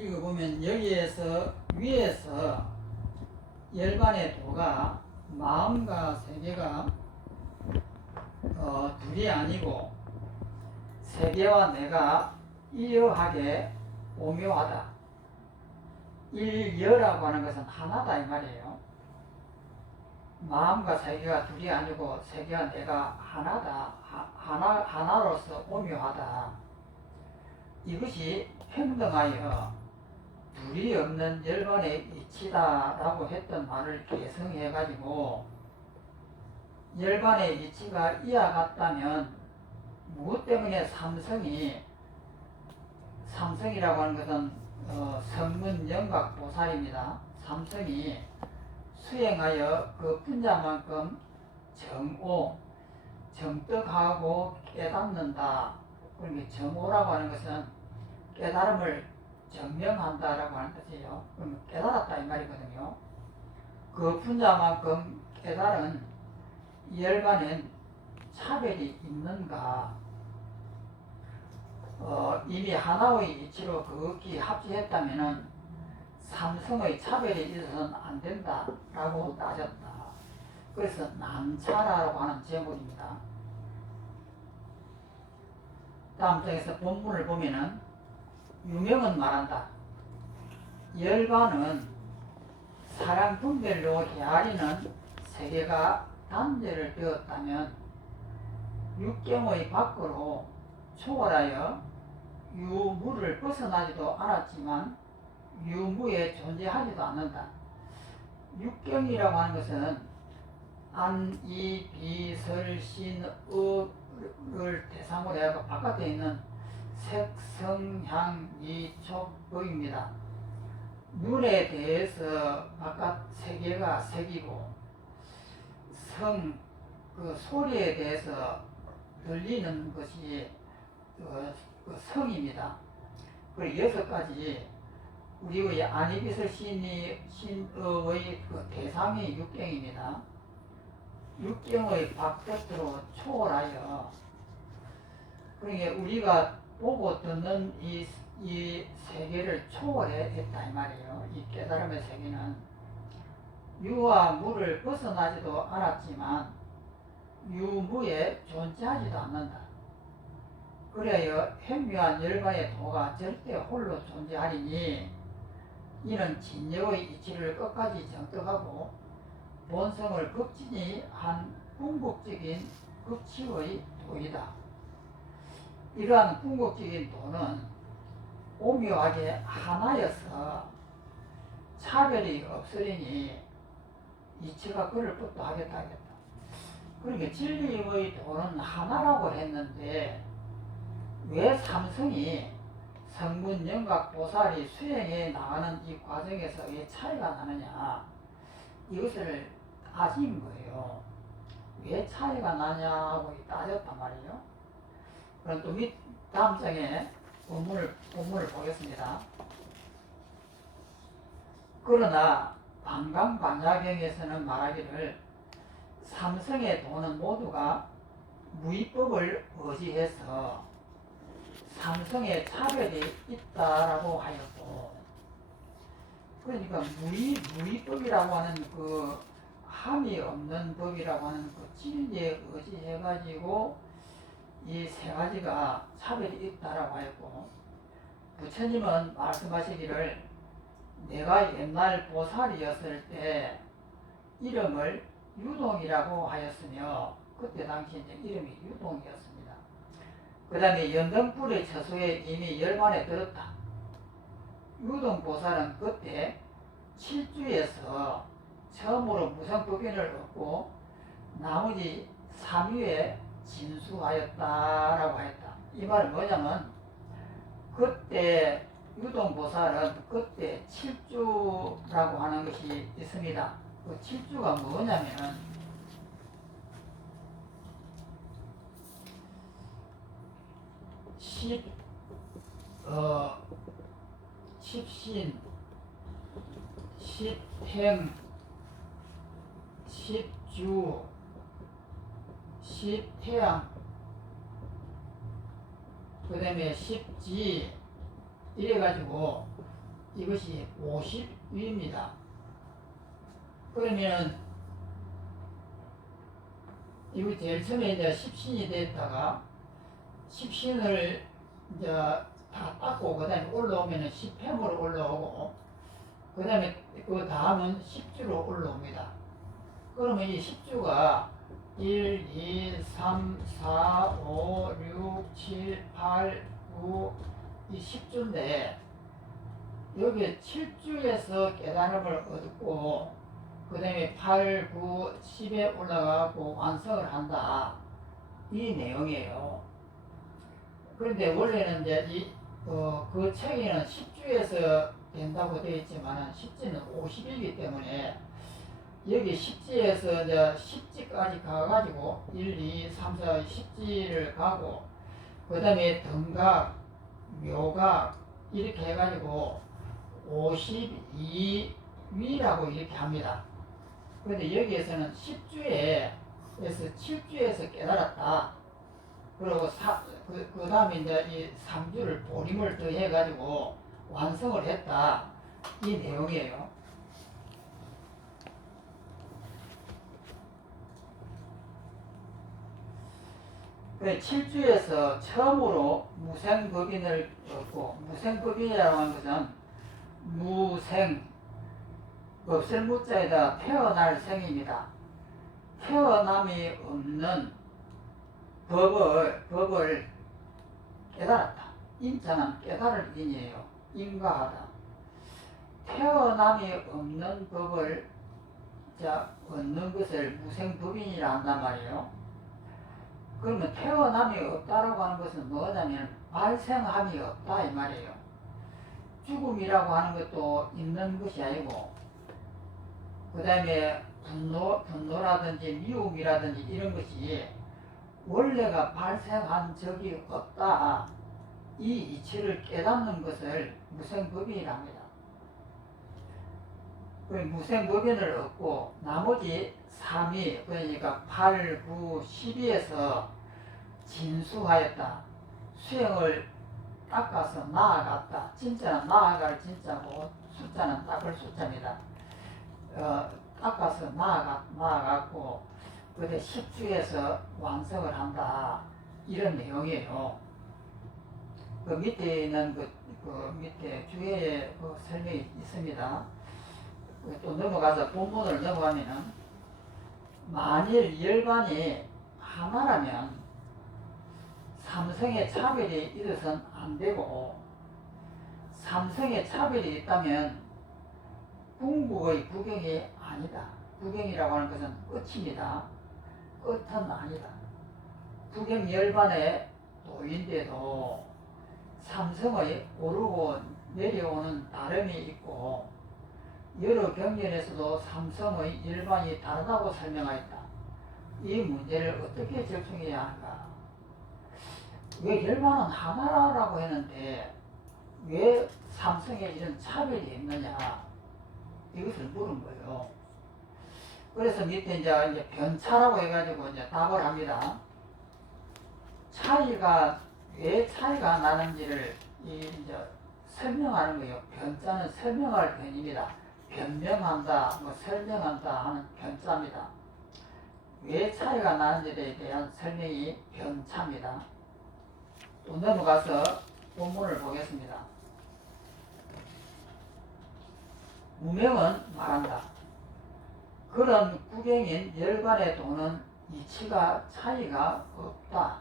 읽어보면 여기에서 위에서 열반의 도가 마음과 세계가 둘이 아니고 세계와 내가 이어하게 오묘하다. 일여라고 하는 것은 하나다 이 말이에요. 마음과 세계가 둘이 아니고 세계와 내가 하나다. 하나로서 오묘하다. 이것이 평등하여 둘이 없는 열반의 이치다라고 했던 말을 개성해가지고 열반의 이치가 이와 같다면 무엇 때문에 삼성이라고 하는 것은 성문 영각 보살입니다. 삼성이 수행하여 그 분자만큼 정득하고 깨닫는다. 그러니까 정오라고 하는 것은 깨달음을 증명한다라고 하는 뜻이에요. 그럼 깨달았다 이 말이거든요. 그 분자만큼 깨달은 열반엔 차별이 있는가? 이미 하나의 이치로 극히 합치했다면은 삼성의 차별이 있어서는 안 된다라고 따졌다. 그래서 남차라고 하는 제목입니다. 다음 장에서 본문을 보면은 유명은 말한다. 열반은 사람 분별로 헤아리는 세계가 단절을 되었다면 육경의 밖으로 초월하여 유무를 벗어나지도 않았지만 유무에 존재하지도 않는다. 육경이라고 하는 것은 안, 이, 비, 설, 신, 을 대상으로 해서 바깥에 있는 색, 성, 향, 이, 촉, 보입니다. 눈에 대해서 바깥 세계가 색이고 성, 그 소리에 대해서 들리는 것이 그 성입니다. 그 여섯 가지 우리의 안이비설 신의 그 대상이 육경입니다. 육경의 바깥으로 초월하여 그러니까 우리가 보고 듣는 이 세계를 초월했다 이 말이에요. 이 깨달음의 세계는 유와 무를 벗어나지도 않았지만 유무에 존재하지도 않는다. 그래야 현묘한 열반의 도가 절대 홀로 존재하리니 이는 진여의 이치를 끝까지 정득하고 본성을 극진히 한 궁극적인 극치의 도이다. 이러한 궁극적인 도는 오묘하게 하나여서 차별이 없으리니 이치가 그를 것도 하겠다. 그러니까 진리의 도는 하나라고 했는데 왜 삼성이 성문 영각 보살이 수행해 나가는 이 과정에서 왜 차이가 나느냐 이것을 따진 거예요. 왜 차이가 나냐고 따졌단 말이에요. 그럼 또 다음 장에 본문을 보겠습니다. 그러나 반강반야경에서는 말하기를 삼성의 도는 모두가 무위법을 의지해서 삼성의 차별이 있다라고 하였고, 그러니까 무위법이라고 하는 그 함이 없는 법이라고 하는 그 진리에 의지해가지고 이 세 가지가 차별이 있다라고 하였고, 부처님은 말씀하시기를 내가 옛날 보살이었을 때 이름을 유동이라고 하였으며 그때 당시 이제 이름이 유동이었습니다. 그 다음에 연등불의 처소에 이미 열반에 들었다. 유동보살은 그때 7주에서 처음으로 무성법인을 얻고 나머지 3위에 진수하였다라고 했다. 이 말은 뭐냐면 그때 유동보살은 그때 7주라고 하는 것이 있습니다. 그 7주가 뭐냐면은 십신, 십행, 십주, 십태양, 그 다음에 십지 이래가지고 이것이 50위입니다. 그러면 이거 제일 처음에 이제 10신이 됐다가 10신을 이제 다 닦고 그 다음에 올라오면 10펜으로 올라오고 그 다음에 그 다음은 10주로 올라옵니다. 그러면 이 10주가 1, 2, 3, 4, 5, 6, 7, 8, 9, 이 10주인데 여기 7주에서 깨달음을 얻고 그 다음에 8, 9, 10에 올라가고 완성을 한다. 이 내용이에요. 그런데 원래는 이제 그 책에는 10주에서 된다고 되어 있지만 10지는 50이기 때문에 여기 10지에서 이제 10지까지 가가지고 1, 2, 3, 4, 10지를 가고 그 다음에 등각, 묘각 이렇게 해가지고 52위라고 이렇게 합니다. 그런데 여기에서는 10주에서 7주에서 깨달았다. 그리고 그 다음에 이제 이 3주를 보림을 더해가지고 완성을 했다. 이 내용이에요. 그 7주에서 처음으로 무생법인을 얻고, 무생법인이라고 하는 것은 무생, 없을 무자에다 태어날 생입니다. 태어남이 없는 법을 깨달았다. 인자는 깨달을 인이에요. 인가하다. 태어남이 없는 법을 얻는 것을 무생법인이라 한단 말이에요. 그러면 태어남이 없다라고 하는 것은 뭐냐면 발생함이 없다 이 말이에요. 죽음이라고 하는 것도 있는 것이 아니고 그 다음에 분노라든지 미움이라든지 이런 것이 원래가 발생한 적이 없다. 이 이치를 깨닫는 것을 무생법인이라 합니다. 무생법인을 얻고 나머지 3위 그러니까 8, 9, 12에서 진수하였다. 수행을 닦아서 나아갔다. 진짜는 나아갈 진짜고 숫자는 닦을 숫자입니다. 닦아서 나아갔고 그때 10주에서 완성을 한다. 이런 내용이에요. 그 밑에 있는 그 밑에 주에 그 설명이 있습니다. 또 넘어가서 본문을 넘어가면은 만일 열반이 하나라면 삼성의 차별이 있어서는 안 되고 삼성의 차별이 있다면 궁극의 구경이 아니다. 구경이라고 하는 것은 끝입니다. 끝은 아니다. 구경 열반의 도인데도 삼성의 오르고 내려오는 다름이 있고 여러 경전에서도 삼성의 열반이 다르다고 설명하였다. 이 문제를 어떻게 적중해야 하는가? 왜 열반은 하나라고 했는데 왜 삼성에 이런 차별이 있느냐? 이것을 물은 거예요. 그래서 밑에 이제 변차라고 해가지고 이제 답을 합니다. 왜 차이가 나는지를 이제 설명하는 거예요. 변자는 설명할 변입니다. 변명한다, 설명한다 하는 변자입니다. 왜 차이가 나는지에 대한 설명이 변차입니다. 또 넘어가서 본문을 보겠습니다. 무명은 말한다. 그런 구경인 열반의 도는 이치가 차이가 없다.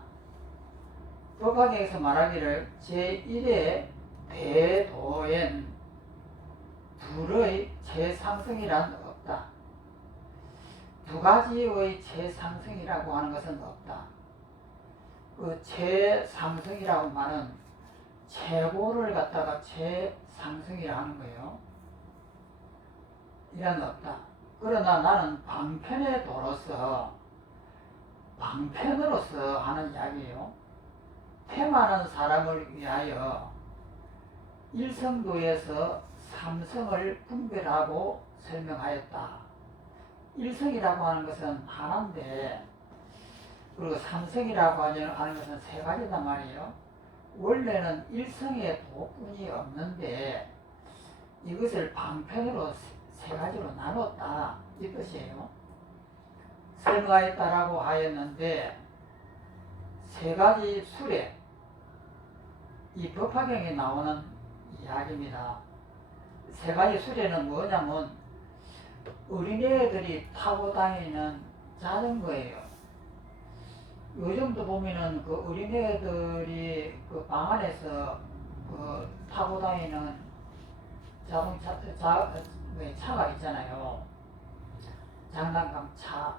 법화경에서 말하기를 제1의 대도엔 둘의 재상승이란 없다. 두 가지의 재상승이라고 하는 것은 없다. 그 재상승이라고 말은 최고를 갖다가 재상승이라 하는 거예요. 이란 없다. 그러나 나는 방편의 도로서 방편으로서 하는 이야기예요. 폐만한 사람을 위하여 일성도에서 삼성을 분별하고 설명하였다. 일성이라고 하는 것은 하나인데 그리고 삼성이라고 하는 것은 세 가지단 말이에요. 원래는 일성의 도뿐이 없는데 이것을 방편으로 세 가지로 나눴다 이 뜻이에요. 설명하였다라고 하였는데 세 가지 수레 이 법화경에 나오는 이야기입니다. 세 가지 수레는 뭐냐면 어린애들이 타고 다니는 자전거예요. 요즘도 보면은 그 어린애들이 그 방 안에서 그 타고 다니는 자동차, 차가 있잖아요. 장난감 차.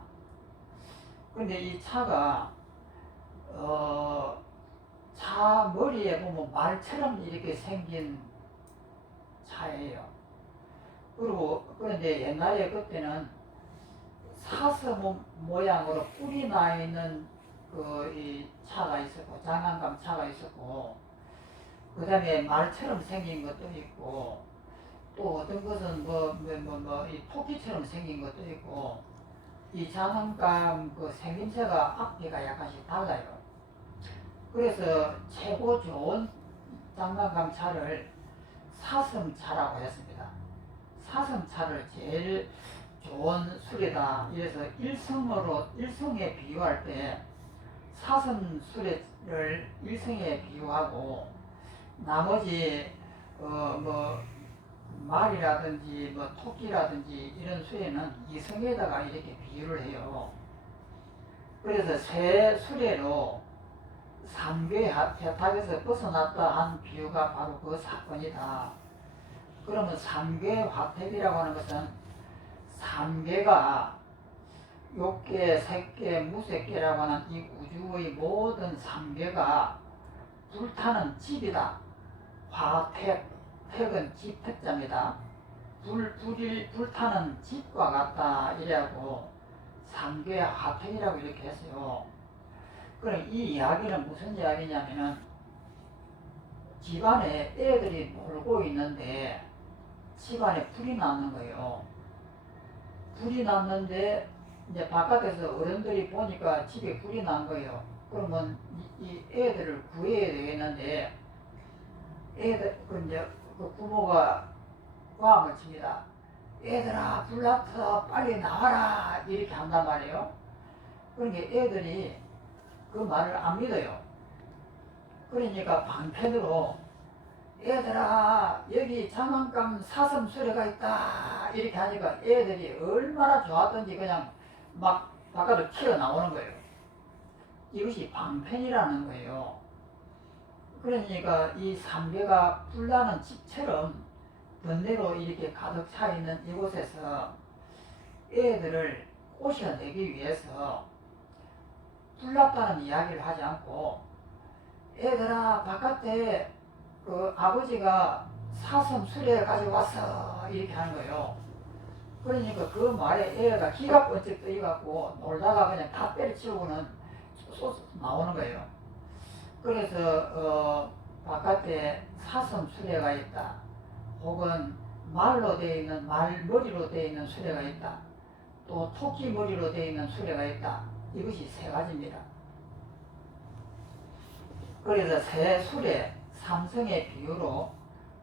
근데 이 차가, 차 머리에 보면 말처럼 이렇게 생긴 차예요. 그리고, 그런데 옛날에 그때는 사슴 모양으로 뿔이 나 있는 이 차가 있었고, 장난감 차가 있었고, 그 다음에 말처럼 생긴 것도 있고, 또 어떤 것은 이 토끼처럼 생긴 것도 있고, 이 장난감 그 생김새가 앞뒤가 약간씩 달라요. 그래서 최고 좋은 장난감 차를 사슴차라고 했습니다. 사슴차를 제일 좋은 수레다. 이래서 일성에 비유할 때 사슴 수레를 일성에 비유하고 나머지 말이라든지 토끼라든지 이런 수레는 이성에다가 이렇게 비유를 해요. 그래서 새 수레로 삼계 해탁에서 벗어났다 한 비유가 바로 그 사건이다. 그러면 삼계 화택이라고 하는 것은 삼계가 욕계, 색계, 무색계라고 하는 이 우주의 모든 삼계가 불타는 집이다. 화택, 택은 집 택자입니다. 불타는 집과 같다. 이래고 삼계 화택이라고 이렇게 했어요. 그럼 이 이야기는 무슨 이야기냐면은 집안에 애들이 놀고 있는데 집안에 불이 났는 거예요. 불이 났는데 이제 바깥에서 어른들이 보니까 집에 불이 난 거예요. 그러면 이 애들을 구해야 되겠는데 그 부모가 고함을 칩니다. 애들아 불 났어 빨리 나와라 이렇게 한단 말이에요. 그러니까 애들이 그 말을 안 믿어요. 그러니까 방편으로 애들아 여기 장난감 사슴 수레가 있다 이렇게 하니까 애들이 얼마나 좋았던지 그냥 막 바깥으로 튀어나오는 거예요. 이것이 방편이라는 거예요. 그러니까 이 삼계가 불나는 집처럼 번뇌로 이렇게 가득 차 있는 이곳에서 애들을 꼬셔내기 위해서 불났다는 이야기를 하지 않고 애들아 바깥에 그 아버지가 사슴 수레 가지고 왔어 이렇게 하는 거예요. 그러니까 그 말에 애가 기가 번쩍 떠갖고 놀다가 그냥 다 때려치우고는 쏟 나오는 거예요. 그래서 바깥에 사슴 수레가 있다. 혹은 말로 되어 있는 말머리로 되어 있는 수레가 있다. 또 토끼 머리로 되어 있는 수레가 있다. 이것이 세 가지입니다. 그래서 새 수레 삼성의 비유로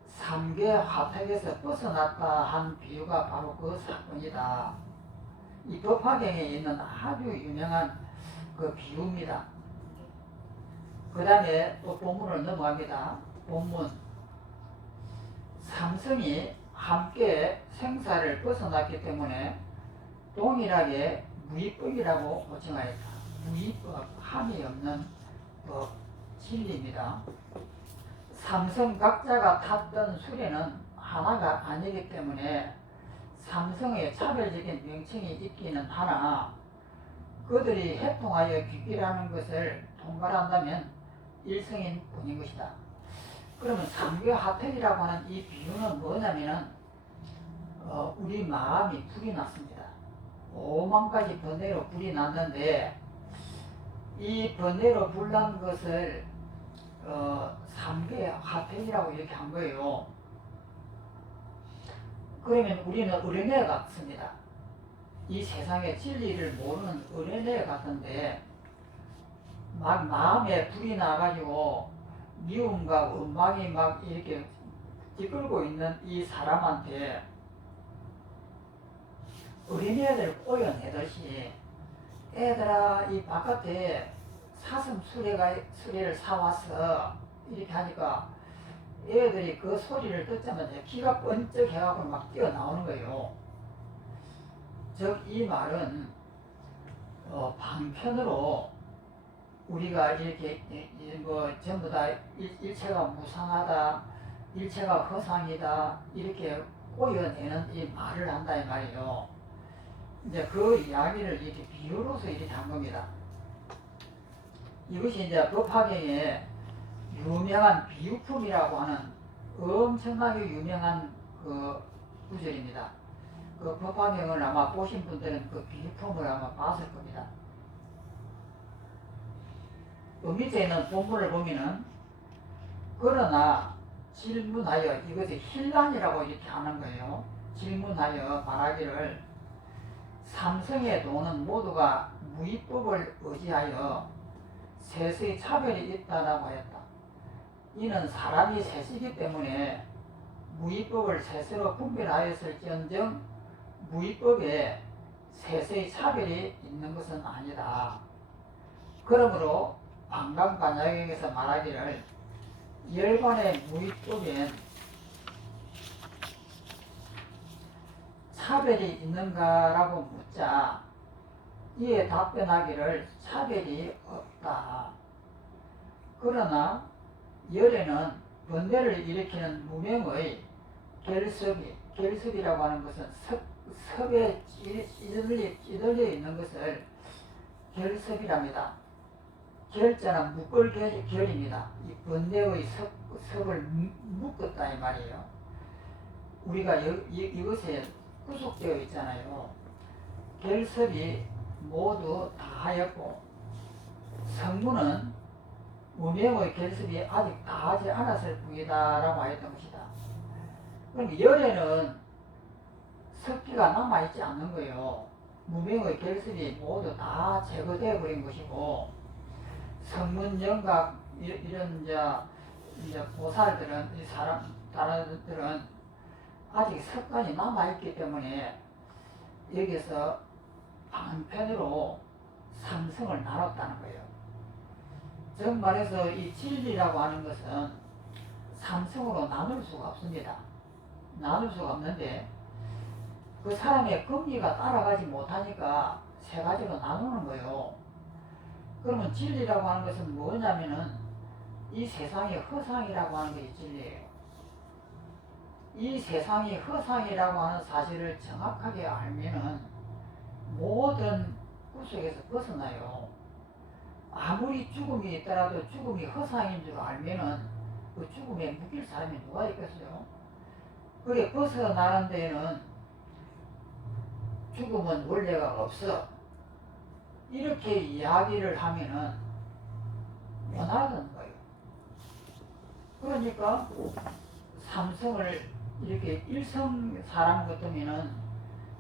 삼계 화택에서 벗어났다 한 비유가 바로 그 사건이다. 이 법화경에 있는 아주 유명한 그 비유입니다. 그 다음에 또 본문을 넘어갑니다. 본문 삼성이 함께 생사를 벗어났기 때문에 동일하게 무위법이라고 호칭하였다. 무위법, 함이 없는 법, 진리입니다. 삼성 각자가 탔던 수레는 하나가 아니기 때문에 삼성의 차별적인 명칭이 있기는 하나 그들이 해통하여 귀기라는 것을 통괄한다면 일성인 뿐인 것이다. 그러면 삼계 화택이라고 하는 이 비유는 뭐냐면은 우리 마음이 불이 났습니다. 5만 가지 번뇌로 불이 났는데 이 번뇌로 불난 것을 삼계 화택이라고 이렇게 한 거예요. 그러면 우리는 어린애 같습니다. 이 세상의 진리를 모르는 어린애 같은데 막 마음에 불이 나가지고 미움과 원망이 막 이렇게 이끌고 있는 이 사람한테 어린애들 꼬여내듯이 애들아 이 바깥에 사슴 수레를 사와서 이렇게 하니까 애들이 그 소리를 듣자마자 기가 번쩍 해가지고 막 뛰어나오는 거예요. 즉 이 말은 방편으로 우리가 이렇게 뭐 전부 다 일체가 무상하다, 일체가 허상이다 이렇게 꼬여내는 이 말을 한다 이 말이에요. 이제 그 이야기를 이렇게 비유로서 이렇게 한 겁니다. 이것이 이제 법화경에 유명한 비유품이라고 하는 엄청나게 유명한 그 구절입니다. 그 법화경을 아마 보신 분들은 그 비유품을 아마 봤을 겁니다. 그 밑에 있는 본문을 보면은 그러나 질문하여 이것이 힐난이라고 이렇게 하는 거예요. 질문하여 말하기를 삼성의 돈은 모두가 무위법을 의지하여 세세의 차별이 있다라고 하였다. 이는 사람이 셋이기 때문에 무위법을 셋으로 분별하였을지언정 무위법에 세세의 차별이 있는 것은 아니다. 그러므로 방광반야경에서 말하기를 열반의 무위법엔 차별이 있는가라고 묻자 이에 답변하기를 차별이 없다. 그러나 열에는 번뇌를 일으키는 무명의 결습이라고 하는 것은 섭에 찌들려 있는 것을 결습이랍니다. 결자는 묶을 결입니다. 이 번뇌의 섭을 묶었다 이 말이에요. 우리가 이것에 구속되어 있잖아요. 결습이 모두 다 하였고 성문은 무명의 결습이 아직 다 하지 않았을 뿐이다 라고 하였던 것이다. 그럼 열에는 습기가 남아있지 않는 거예요. 무명의 결습이 모두 다 제거되어 버린 것이고 성문 영각 이런 이제 보살들은 이 사람들은 아직 습관이 남아있기 때문에 여기서 방편으로 삼성을 나눴다는 거예요. 즉 말해서 이 진리라고 하는 것은 삼성으로 나눌 수가 없습니다. 나눌 수가 없는데 그 사람의 금리가 따라가지 못하니까 세 가지로 나누는 거예요. 그러면 진리라고 하는 것은 뭐냐면은 이 세상이 허상이라고 하는 것이 진리예요. 이 세상이 허상이라고 하는 사실을 정확하게 알면은 모든 구속에서 벗어나요. 아무리 죽음이 있더라도 죽음이 허상인 줄 알면은 그 죽음에 묶일 사람이 누가 있겠어요? 그래 벗어나는 데에는 죽음은 원래가 없어. 이렇게 이야기를 하면은 못 알아듣는 거예요. 그러니까 삼성을 이렇게 일성 사람 같으면은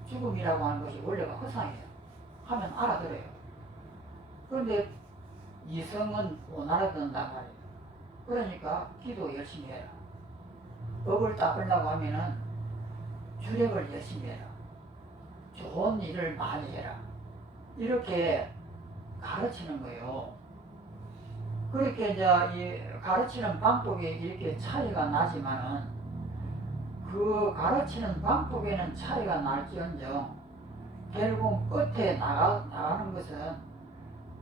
죽음이라고 하는 것이 원래가 허상이에요. 하면 알아들어요. 그런데 이성은 못 알아듣는단 말이에요. 그러니까 기도 열심히 해라. 법을 닦으려고 하면은 주력을 열심히 해라. 좋은 일을 많이 해라. 이렇게 가르치는 거예요. 그렇게 이제 이 가르치는 방법이 이렇게 차이가 나지만은 그 가르치는 방법에는 차이가 날지언정 결국 끝에 나가는 것은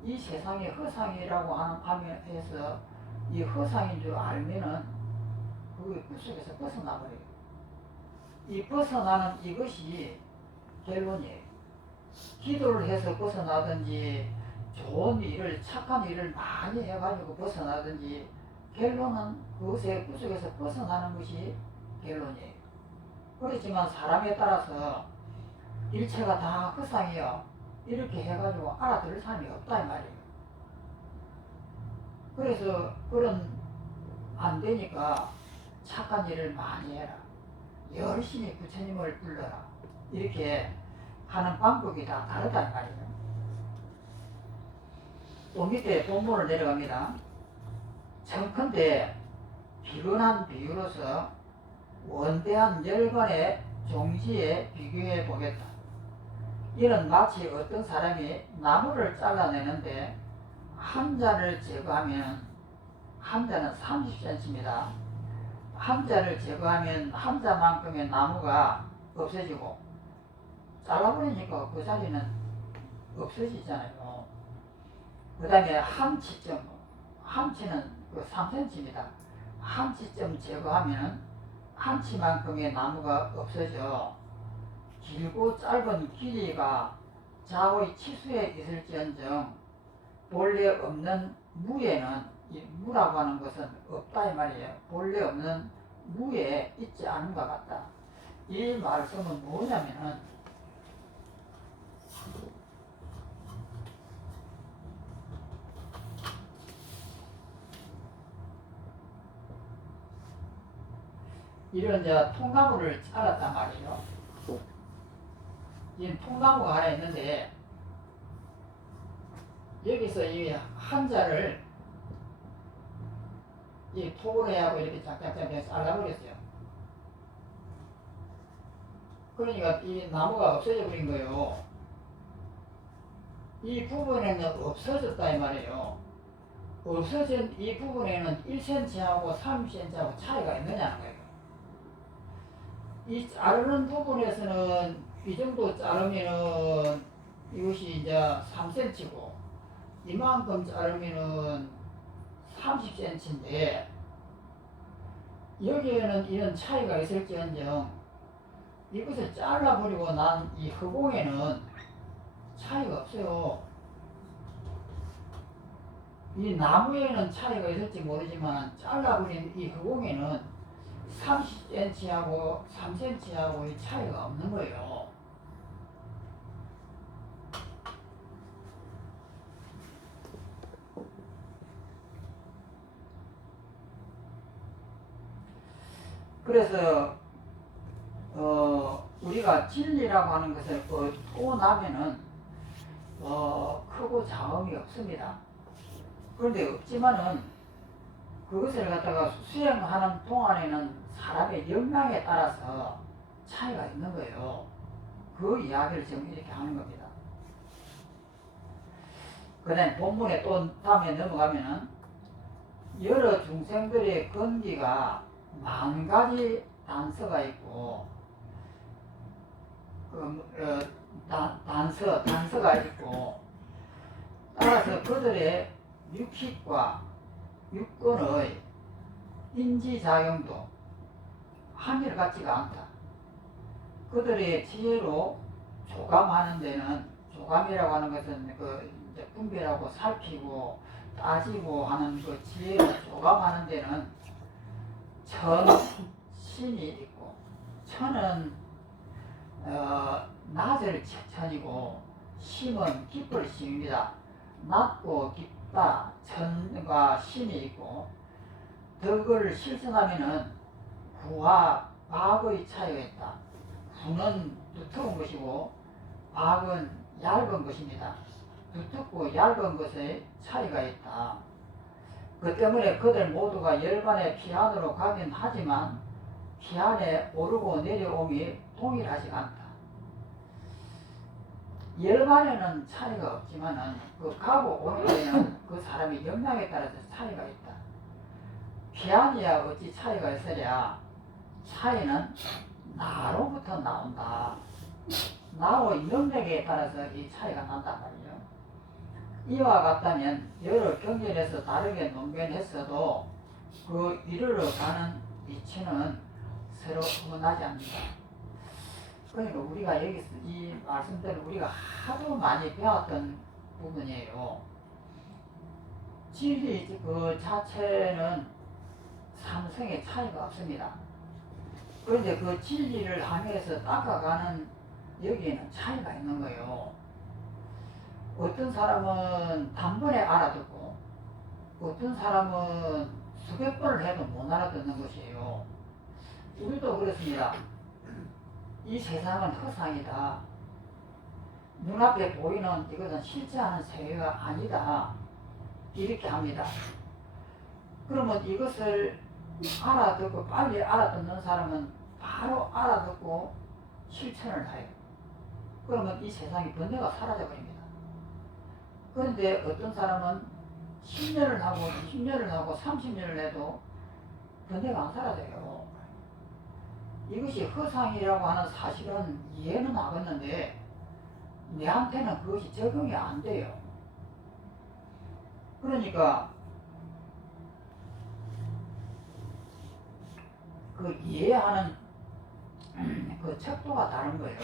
이 세상이 허상이라고 하는 방면에서 이 허상인 줄 알면은 그 구속에서 벗어나버려요. 이 벗어나는 이것이 결론이에요. 기도를 해서 벗어나든지 좋은 일을 착한 일을 많이 해가지고 벗어나든지 결론은 그것의 구속에서 벗어나는 것이 결론이에요. 그렇지만 사람에 따라서 일체가 다 허상이요 이렇게 해가지고 알아들을 사람이 없다 이 말이에요. 그래서 그런 안 되니까 착한 일을 많이 해라. 열심히 부처님을 불러라. 이렇게 하는 방법이 다 다르다 이 말이에요. 또 밑에 본문을 내려갑니다. 청컨대 비근한 비유로서 원대한 열반의 종지에 비교해 보겠다. 이는 마치 어떤 사람이 나무를 잘라내는데 한 잔을 제거하면, 한 잔은 30cm입니다. 한 잔을 제거하면 한 잔만큼의 나무가 없어지고, 잘라버리니까 그 자리는 없어지잖아요. 그 다음에 한치점, 한치는 그 3cm입니다. 한치점 제거하면 한치만큼의 나무가 없어져 길고 짧은 길이가 좌우의 치수에 있을지언정 본래 없는 무에는, 이 무라고 하는 것은 없다 이 말이에요. 본래 없는 무에 있지 않은 것 같다. 이 말씀은 뭐냐면은 이런 이제 통나무를 잘랐단 말이에요. 이 통나무가 하나 있는데 여기서 이 한자를 이 토굴해하고 이렇게 짝짝짝 잘라버렸어요. 그러니까 이 나무가 없어져 버린 거예요. 이 부분에는 없어졌다 이 말이에요. 없어진 이 부분에는 1cm하고 30cm하고 차이가 있느냐는 거예요. 이 자르는 부분에서는 이 정도 자르면은 이것이 이제 3cm고 이만큼 자르면은 30cm인데 여기에는 이런 차이가 있을지언정 이것을 잘라버리고 난 이 허공에는 차이가 없어요. 이 나무에는 차이가 있을지 모르지만 잘라버린 이 허공에는 30cm하고 3cm하고 이 차이가 없는 거예요. 그래서 우리가 진리라고 하는 것을 얻고 나면은 크고 작음이 없습니다. 그런데 없지만은 그것을 갖다가 수행하는 동안에는 사람의 역량에 따라서 차이가 있는 거예요. 그 이야기를 지금 이렇게 하는 겁니다. 그 다음에 본문에 또 다음에 넘어가면은 여러 중생들의 건기가 10,000가지 단서가 있고 단서가 있고 따라서 그들의 육식과 육권의 인지작용도 한결같지가 않다. 그들의 지혜로 조감하는 데는, 조감이라고 하는 것은 그 이제 분별하고 살피고 따지고 하는 그 지혜로 조감하는 데는 천신이 있고, 천은 낮을 천이고 심은 깊을 심입니다. 낮고 깊다 천과 심이 있고, 덕을 실천하면은 구와 박의 차이가 있다. 구는 두터운 것이고 박은 얇은 것입니다. 두텁고 얇은 것에 차이가 있다. 그 때문에 그들 모두가 열반의 피안으로 가긴 하지만 피안에 오르고 내려옴이 동일하지 않다. 열반에는 차이가 없지만은 그 가고 오는 데는 그 사람의 역량에 따라서 차이가 있다. 피안이야 어찌 차이가 있으랴. 차이는 나로부터 나온다. 나의 능력에 따라서 이 차이가 난단 말이에요. 이와 같다면 여러 경전에서 다르게 논변했어도 그 이르러 가는 이치는 서로 어긋나지 않는다. 그러니까 우리가 여기서 이 말씀들을 우리가 하도 많이 배웠던 부분이에요. 진리 그 자체는 삼성의 차이가 없습니다. 그런데 그 진리를 향해서 닦아가는 여기에는 차이가 있는 거예요. 어떤 사람은 단번에 알아듣고 어떤 사람은 수백 번을 해도 못 알아듣는 것이에요. 우리도 그렇습니다. 이 세상은 허상이다. 눈앞에 보이는 이것은 실제하는 세계가 아니다. 이렇게 합니다. 그러면 이것을 알아듣고 빨리 알아듣는 사람은 바로 알아듣고 실천을 해요. 그러면 이 세상에 번뇌가 사라져 버립니다. 그런데 어떤 사람은 10년을 하고 20년을 하고 30년을 해도 번뇌가 안 사라져요. 이것이 허상이라고 하는 사실은 이해는 하겠는데 내한테는 그것이 적용이 안 돼요. 그러니까 그 이해하는 그 척도가 다른 거예요.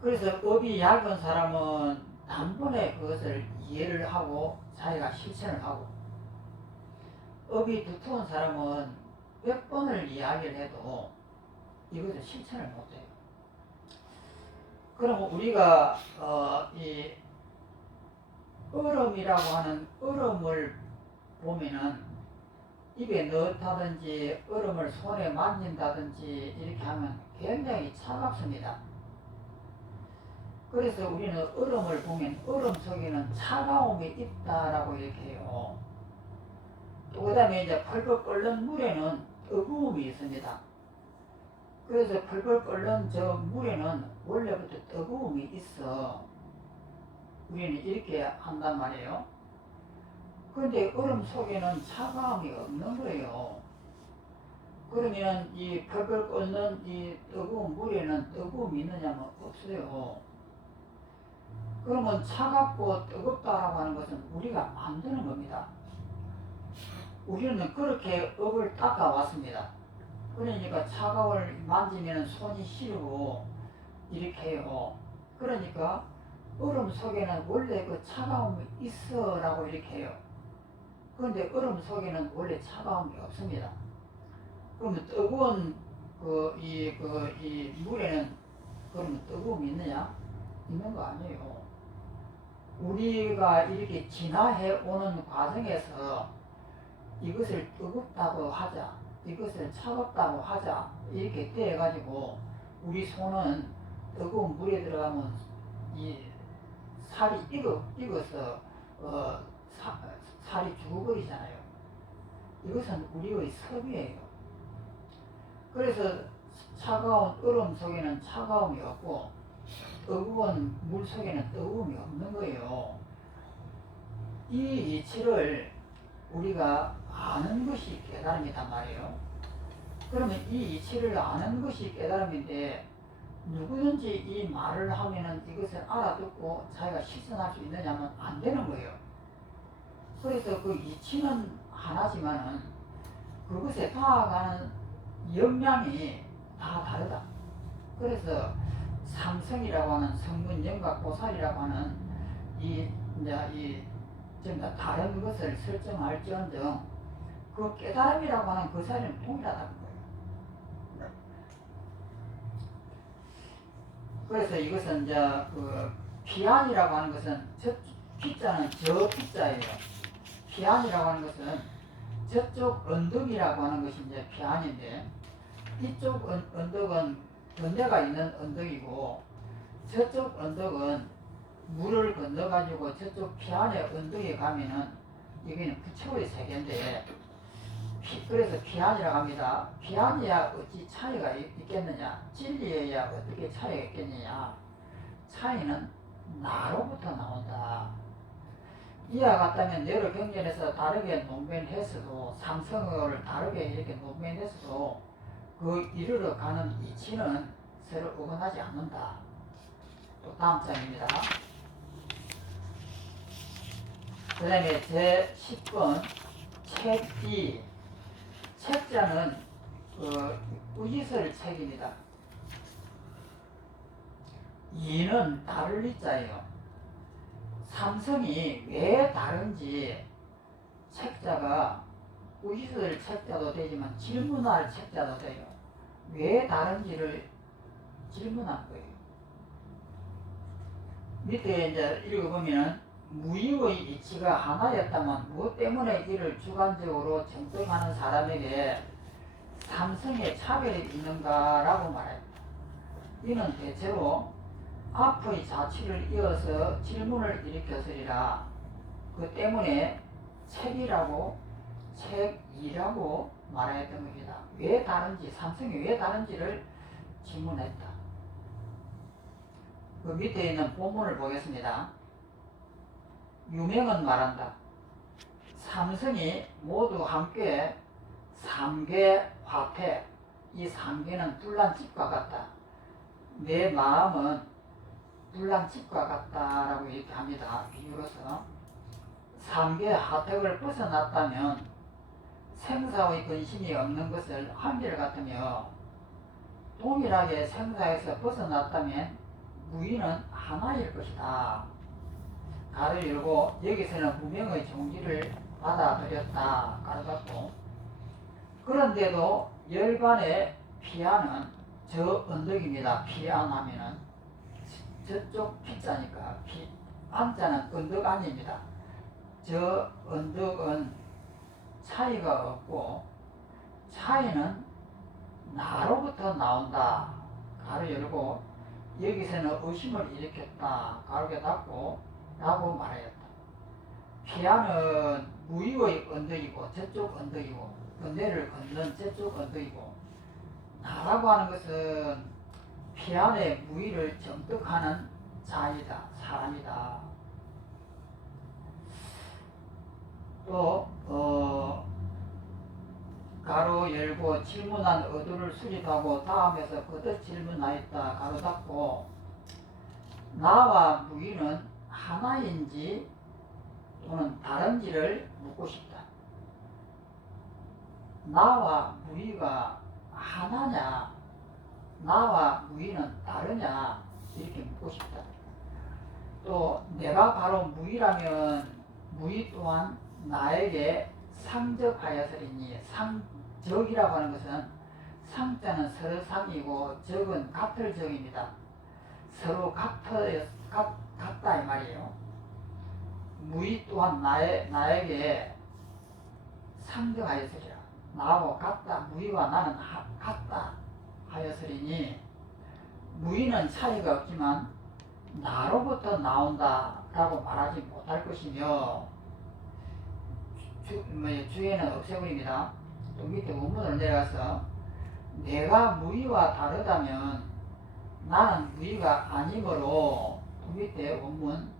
그래서 업이 얇은 사람은 단번에 그것을 이해를 하고 자기가 실천을 하고, 업이 두터운 사람은 몇 번을 이야기를 해도 이것을 실천을 못해요. 그러면 우리가 이 얼음이라고 하는 얼음을 보면은 입에 넣다든지 얼음을 손에 만진다든지 이렇게 하면 굉장히 차갑습니다. 그래서 우리는 얼음을 보면 얼음 속에는 차가움이 있다라고 이렇게 해요. 또 그 다음에 이제 펄펄 끓는 물에는 뜨거움이 있습니다. 그래서 펄펄 끓는 저 물에는 원래부터 뜨거움이 있어. 우리는 이렇게 한단 말이에요. 그런데 얼음 속에는 차가움이 없는 거예요. 그러면 이 펄펄 끓는 이 뜨거운 물에는 뜨거움이 있느냐면 없어요. 그러면 차갑고 뜨겁다라고 하는 것은 우리가 만드는 겁니다. 우리는 그렇게 업을 닦아왔습니다. 그러니까 차가움을 만지면 손이 시리고 이렇게 해요. 그러니까 얼음 속에는 원래 그 차가움이 있어 라고 이렇게 해요. 그런데 얼음 속에는 원래 차가움이 없습니다. 그러면 뜨거운 이 물에는 그러면 뜨거움이 있느냐? 있는 거 아니에요. 우리가 이렇게 진화해 오는 과정에서 이것을 뜨겁다고 하자, 이것을 차갑다고 하자, 이렇게 돼가지고 우리 손은 뜨거운 물에 들어가면 이 살이 익어서 살이 죽어버리잖아요. 이것은 우리의 섭이에요. 그래서 차가운 얼음 속에는 차가움이 없고 뜨거운 물 속에는 뜨거움이 없는 거예요. 이 이치를 우리가 아는 것이 깨달음이단 말이에요. 그러면 이 이치를 아는 것이 깨달음인데 누구든지 이 말을 하면은 이것을 알아듣고 자기가 실천할 수 있느냐면 안 되는 거예요. 그래서 그 이치는 하나지만은 그것에 다가가는 역량이 다 다르다. 그래서 삼성이라고 하는 성문 영각 보살이라고 하는 전부 다 다른 것을 설정할지언정 그 깨달음이라고 하는 그 사실은 동일하다는 거예요. 그래서 이것은 이제 그 피안이라고 하는 것은 피자는 저 피자예요. 피안이라고 하는 것은 저쪽 언덕이라고 하는 것이 이제 피안인데 이쪽 언덕은 번뇌가 있는 언덕이고 저쪽 언덕은 물을 건너가지고 저쪽 피안의 언덕에 가면은 여기는 부처의 세계인데 그래서 피안이라고 합니다. 피안이야 어찌 차이가 있겠느냐? 진리에야 어떻게 차이가 있겠느냐? 차이는 나로부터 나온다. 이와 같다면 여러 경전에서 다르게 논변했어도 삼성어를 다르게 이렇게 논변했어도 그 이르러 가는 이치는 서로 어긋나지 않는다. 또 다음 장입니다. 그 다음에 제 10번 책이 책자는 의지설 책입니다. 이는 다를 이자예요. 삼성이 왜 다른지 책자가 의지설 책자도 되지만 질문할 책자도 돼요. 왜 다른지를 질문한 거예요. 밑에 이제 읽어보면 무의의 이치가 하나였다면 무엇 때문에 이를 주관적으로 정정하는 사람에게 삼성의 차별이 있는가라고 말합니다. 이는 대체로 앞의 자취를 이어서 질문을 일으켰으리라. 그 때문에 책이라고 책 2라고 말했던 겁니다. 왜 다른지, 삼성이 왜 다른지를 질문했다. 그 밑에 있는 본문을 보겠습니다. 유명은 말한다. 삼성이 모두 함께 3개 화폐, 이 3개는 불난집과 같다. 내 마음은 불난집과 같다라고 이렇게 합니다. 비유로서 3개 화택을 벗어났다면 생사의 근심이 없는 것을 한결같으며 동일하게 생사에서 벗어났다면 무의는 하나일 것이다. 가를 열고 여기서는 무명의 종지를 받아들였다. 가로 닫고 그런데도 열반의 피하는 저 언덕입니다. 피안하면은 저쪽 피자니까 안자는 언덕 안입니다. 저 언덕은 차이가 없고 차이는 나로부터 나온다. 가로 열고 여기서는 의심을 일으켰다. 가로게 닫고 라고 말하였다. 피하는 무의의 언덕이고 저쪽 언덕이고 건네를 걷는 저쪽 언덕이고 나라고 하는 것은 피안의 무의를 정득하는 자이다. 사람이다. 또 가로 열고 질문한 의도를 수립하고 다음에서 거듭 질문하였다. 가로 닫고 나와 무의는 하나인지 또는 다른지를 묻고 싶다. 나와 무의가 하나냐, 나와 무의는 다르냐 이렇게 묻고 싶다. 또 내가 바로 무의라면 무의 또한 나에게 상적하였으리니 상적이라고 하는 것은 상자는 서로 상이고 적은 같을 적입니다. 서로 같다 이 말이에요. 무의 또한 나에게 상적하였으리라. 나하고 같다. 무의와 나는 같다 하였으리니 무의는 차이가 없지만 나로부터 나온다 라고 말하지 못할 것이며 주에는 없애버립니다. 또 밑에 원문을 내려가서 내가 무의와 다르다면 나는 무의가 아니므로 또 밑에 원문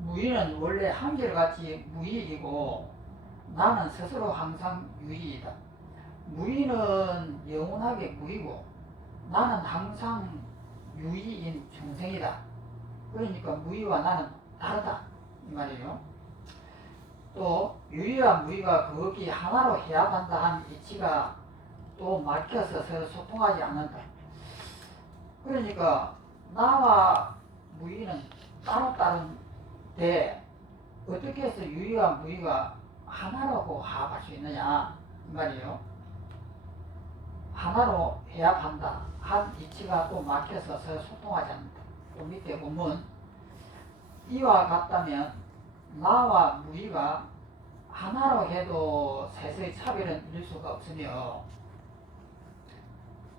무의는 원래 한결같이 무의이고 나는 스스로 항상 유의이다. 무의는 영원하게 무의고 나는 항상 유의인 중생이다. 그러니까 무의와 나는 다르다 이 말이에요. 또 유의와 무의가 극히 하나로 해야한다 한 이치가 또 막혀서 서로 소통하지 않는다. 그러니까 나와 무의는 따로따른데 어떻게 해서 유의와 무의가 하나라고 합할 수 있느냐 이 말이에요. 하나로 해합한다 한 이치가 또 막혀서 서로 소통하지 않는다. 또 밑에 보면 이와 같다면 나와 무의가 하나로 해도 세세의 차별은 이룰 수가 없으며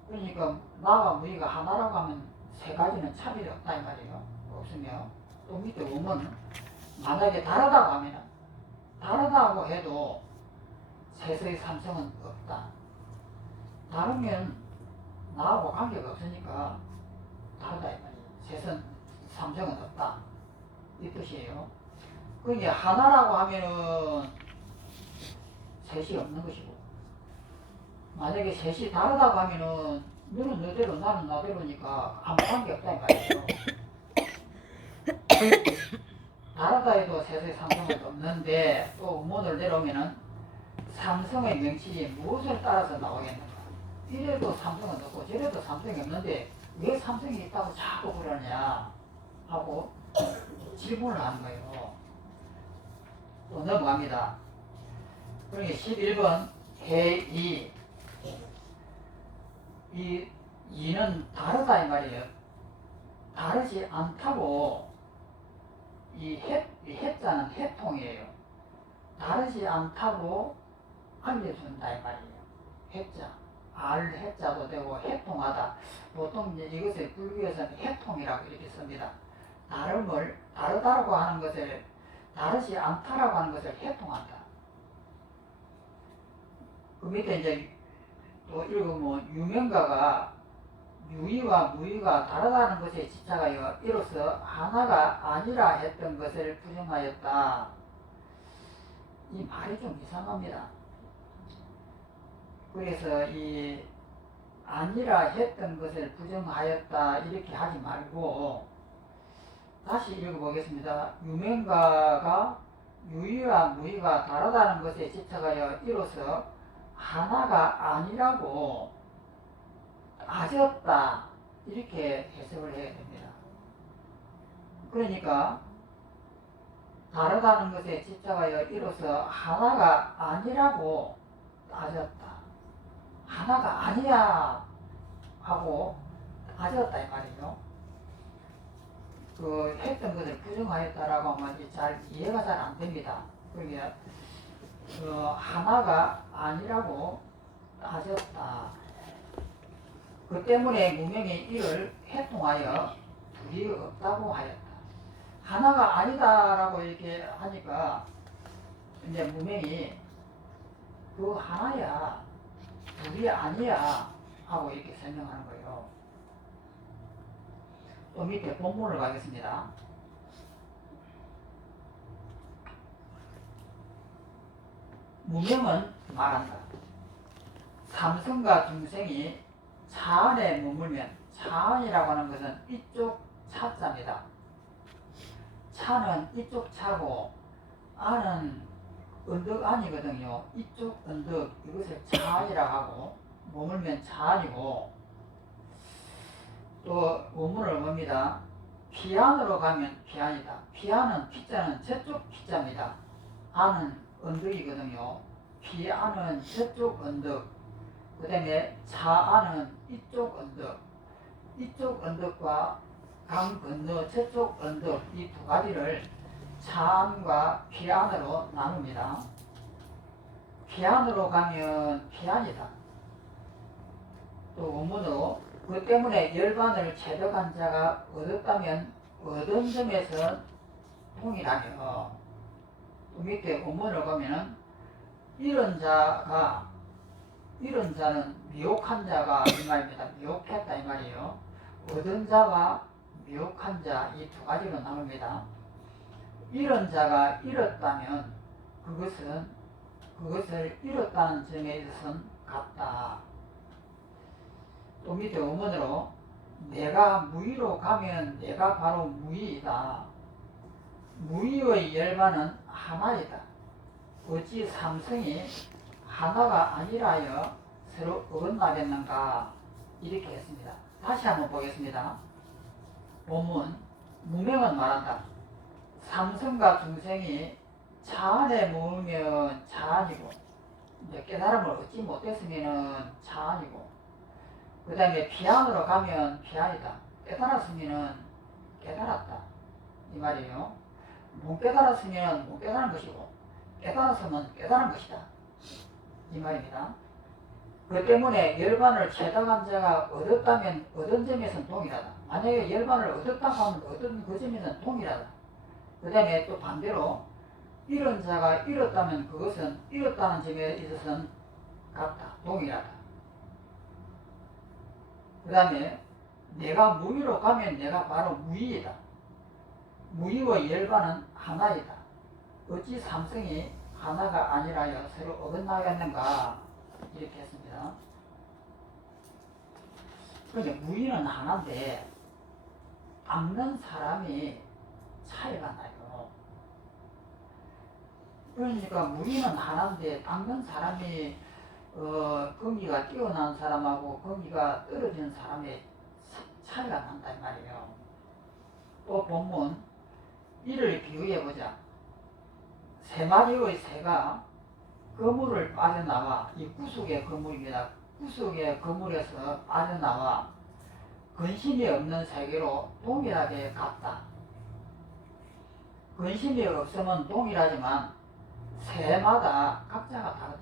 그러니까 나와 무의가 하나라고 하면 세 가지는 차별이 없다 이 말이에요. 없으며 또 밑에 보면 만약에 다르다고 하면 다르다고 해도 세세의 삼성은 없다. 다르면 나하고 관계가 없으니까 다르다 이 말이에요. 세선 삼성은 없다 이 뜻이에요. 그러니까 하나라고 하면은 셋이 없는 것이고 만약에 셋이 다르다고 하면은 너는 너대로 나는 나대로니까 아무 관계 없다 이 말이에요. 다르다 해도 셋의 삼성은 없는데 또 음원을 내려오면은 삼성의 명칭이 무엇을 따라서 나오겠는가. 이래도 삼성은 없고 저래도 삼성이 없는데 왜 삼성이 있다고 자꾸 그러냐 하고 질문을 하는 거예요. 또 넘어갑니다. 그러니까 11번 해이 이 이는 다르다 이 말이에요. 다르지 않다고 이 해자는 해통이에요. 다르지 않다고 알려준다 이 말이에요. 해자 알 해자도 되고 해통하다. 보통 이제 이것을 불교에서는 해통이라고 이렇게 씁니다. 다르다고 하는 것을 다르지 않다라고 하는 것을 해통한다. 그 밑에 이제 또 읽으면 유명가가 유의와 무의가 다르다는 것에 집착하여 이로써 하나가 아니라 했던 것을 부정하였다. 이 말이 좀 이상합니다. 그래서 이 아니라 했던 것을 부정하였다 이렇게 하지 말고 다시 읽어보겠습니다. 유명가가 유의와 무의가 다르다는 것에 집착하여 이로써 하나가 아니라고 아졌다 이렇게 해석을 해야 됩니다. 그러니까 다르다는 것에 집착하여 이로써 하나가 아니라고 아졌다. 하나가 아니야 하고 아졌다 이 말이죠. 그 했던 것을 부정하였다라고 하면 잘 이해가 잘 안 됩니다. 그게 하나가 아니라고 아졌다. 그 때문에 무명이 이를 해통하여 둘이 없다고 하였다. 하나가 아니다라고 이렇게 하니까 이제 무명이 그 하나야 둘이 아니야 하고 이렇게 설명하는 거예요. 또 밑에 본문을 가겠습니다. 무명은 말한다. 삼성과 중생이 차 안에 머물면, 차 안이라고 하는 것은 이쪽 차자입니다. 차는 이쪽 차고 안은 언덕 안이거든요. 이쪽 언덕 이것을 차 안이라고 하고 머물면 차 안이고 또 원문을 봅니다. 피안으로 가면 피안이다. 피안은 피자는 저쪽 피자입니다. 안은 언덕이거든요. 피안은 저쪽 언덕. 그 다음에 차안은 이쪽 언덕. 이쪽 언덕과 강 건너 저쪽 언덕 이 두 가지를 차안과 피안으로 나눕니다. 피안으로 가면 피안이다. 또 원문으로 그 때문에 열반을 체득한 자가 얻었다면 얻은 점에서 동일하며 또 밑에 원문을 보면은 이런 자는 미혹한 자가 이 말입니다. 미혹했다 이 말이에요. 얻은 자와 미혹한 자 이 두 가지로 나눕니다. 이런 자가 잃었다면 그것을 잃었다는 점에 있어서는 같다. 또 밑에 원문으로 내가 무의로 가면 내가 바로 무의이다. 무의의 열반은 하나이다. 어찌 삼성이 하나가 아니라여 서로 어긋나겠는가 이렇게 했습니다. 다시 한번 보겠습니다. 본문 무명은 말한다. 삼성과 중생이 차 안에 머물면 차 안이고 깨달음을 얻지 못했으면 차 안이고 그 다음에 피안으로 가면 피안이다. 깨달았으면 깨달았다 이 말이에요. 못 깨달았으면 못 깨달은 것이고 깨달았으면 깨달은 것이다 이 말입니다. 그 때문에 열반을 체득한 자가 얻었다면 얻은 점에서는 동일하다. 만약에 열반을 얻었다고 하면 얻은 그 점에서는 동일하다. 그 다음에 또 반대로 잃은 자가 잃었다면 그것은 잃었다는 점에 있어서는 같다. 동일하다. 그 다음에 내가 무의로 가면 내가 바로 무의이다. 무의와 열반은 하나이다. 어찌 삼성이 하나가 아니라여 서로 어긋나겠는가 이렇게 했습니다. 그런데 무의는 하나인데 닦는 사람이 차이가 나요. 그러니까 무의는 하나인데 닦는 사람이 거기가 뛰어난 사람하고 거기가 떨어진 사람의 차이가 난단 말이에요. 또 본문 이를 비유해보자. 세 마리의 새가 그물을 빠져나와 이 구속의 그물입니다. 구속의 그물에서 빠져나와 근심이 없는 세계로 동일하게 갔다. 근심이 없으면 동일하지만 새마다 각자가 다르다.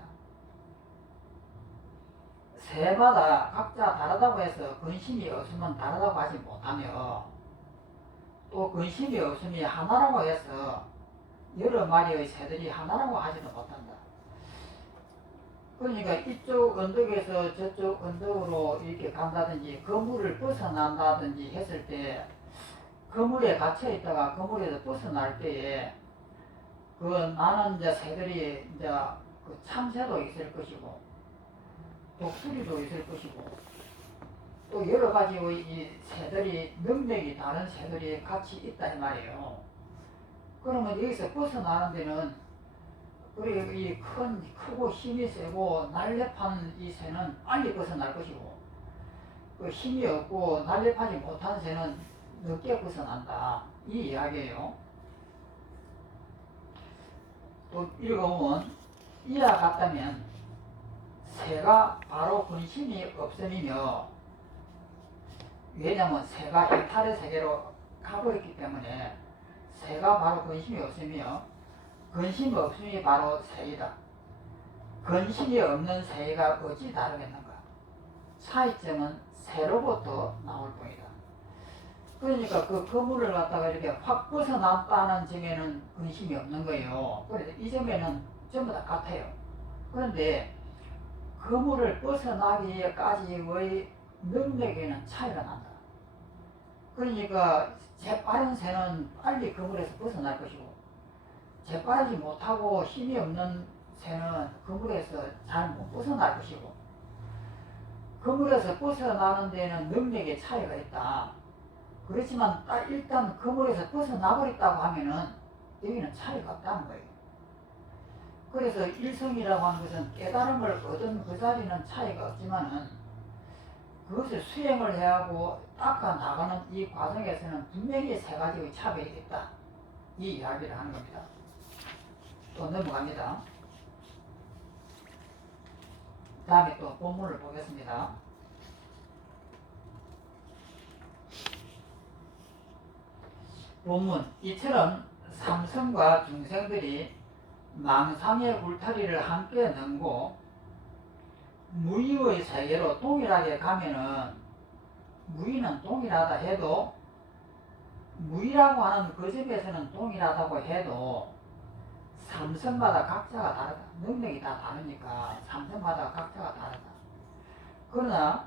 새마다 각자 다르다고 해서 근심이 없으면 다르다고 하지 못하며 또 근심이 없음이 하나라고 해서 여러 마리의 새들이 하나라고 하지도 못한다. 그러니까 이쪽 언덕에서 저쪽 언덕으로 이렇게 간다든지 거물을 벗어난다든지 했을 때 거물에 갇혀 있다가 거물에서 벗어날 때에 그 나는 이제 새들이 이제 그 참새도 있을 것이고 독수리도 있을 것이고 또 여러 가지의 이 새들이 능력이 다른 새들이 같이 있다 이 말이에요. 그러면 여기서 벗어나는 데는 그리고 이 크고 힘이 세고 날렵한 이 새는 빨리 벗어날 것이고 그 힘이 없고 날렵하지 못한 새는 늦게 벗어난다 이 이야기예요. 또 읽어보면 이와 같다면 새가 바로 근심이 없음이며 왜냐하면 새가 해탈의 세계로 가버렸기 때문에 새가 바로 근심이 없으며 근심이 없음이 바로 새이다. 근심이 없는 새가 어찌 다르겠는가? 차이점은 새로부터 나올 뿐이다. 그러니까 그 거물을 갖다가 이렇게 확 벗어났다는 점에는 근심이 없는 거예요. 그래서 이 점에는 전부 다 같아요. 그런데 거물을 벗어나기까지의 능력에는 차이가 난다. 그러니까 재빠른 새는 빨리 그물에서 벗어날 것이고 재빠르지 못하고 힘이 없는 새는 그물에서 잘 못 벗어날 것이고 그물에서 벗어나는 데는 능력의 차이가 있다. 그렇지만 일단 그물에서 벗어나버렸다고 하면은 여기는 차이가 없다는 거예요. 그래서 일성이라고 하는 것은 깨달음을 얻은 그 자리는 차이가 없지만은 그것을 수행을 해야 하고 닦아 나가는 이 과정에서는 분명히 세 가지의 차별이 있다. 이 이야기를 하는 겁니다. 또 넘어갑니다. 다음에 또 본문을 보겠습니다. 본문 이처럼 삼성과 중생들이 망상의 울타리를 함께 넘고 무의의 세계로 동일하게 가면은 무의는 동일하다 해도 무의라고 하는 그 점에서는 동일하다고 해도 삼성마다 각자가 다르다. 능력이 다 다르니까 삼성마다 각자가 다르다. 그러나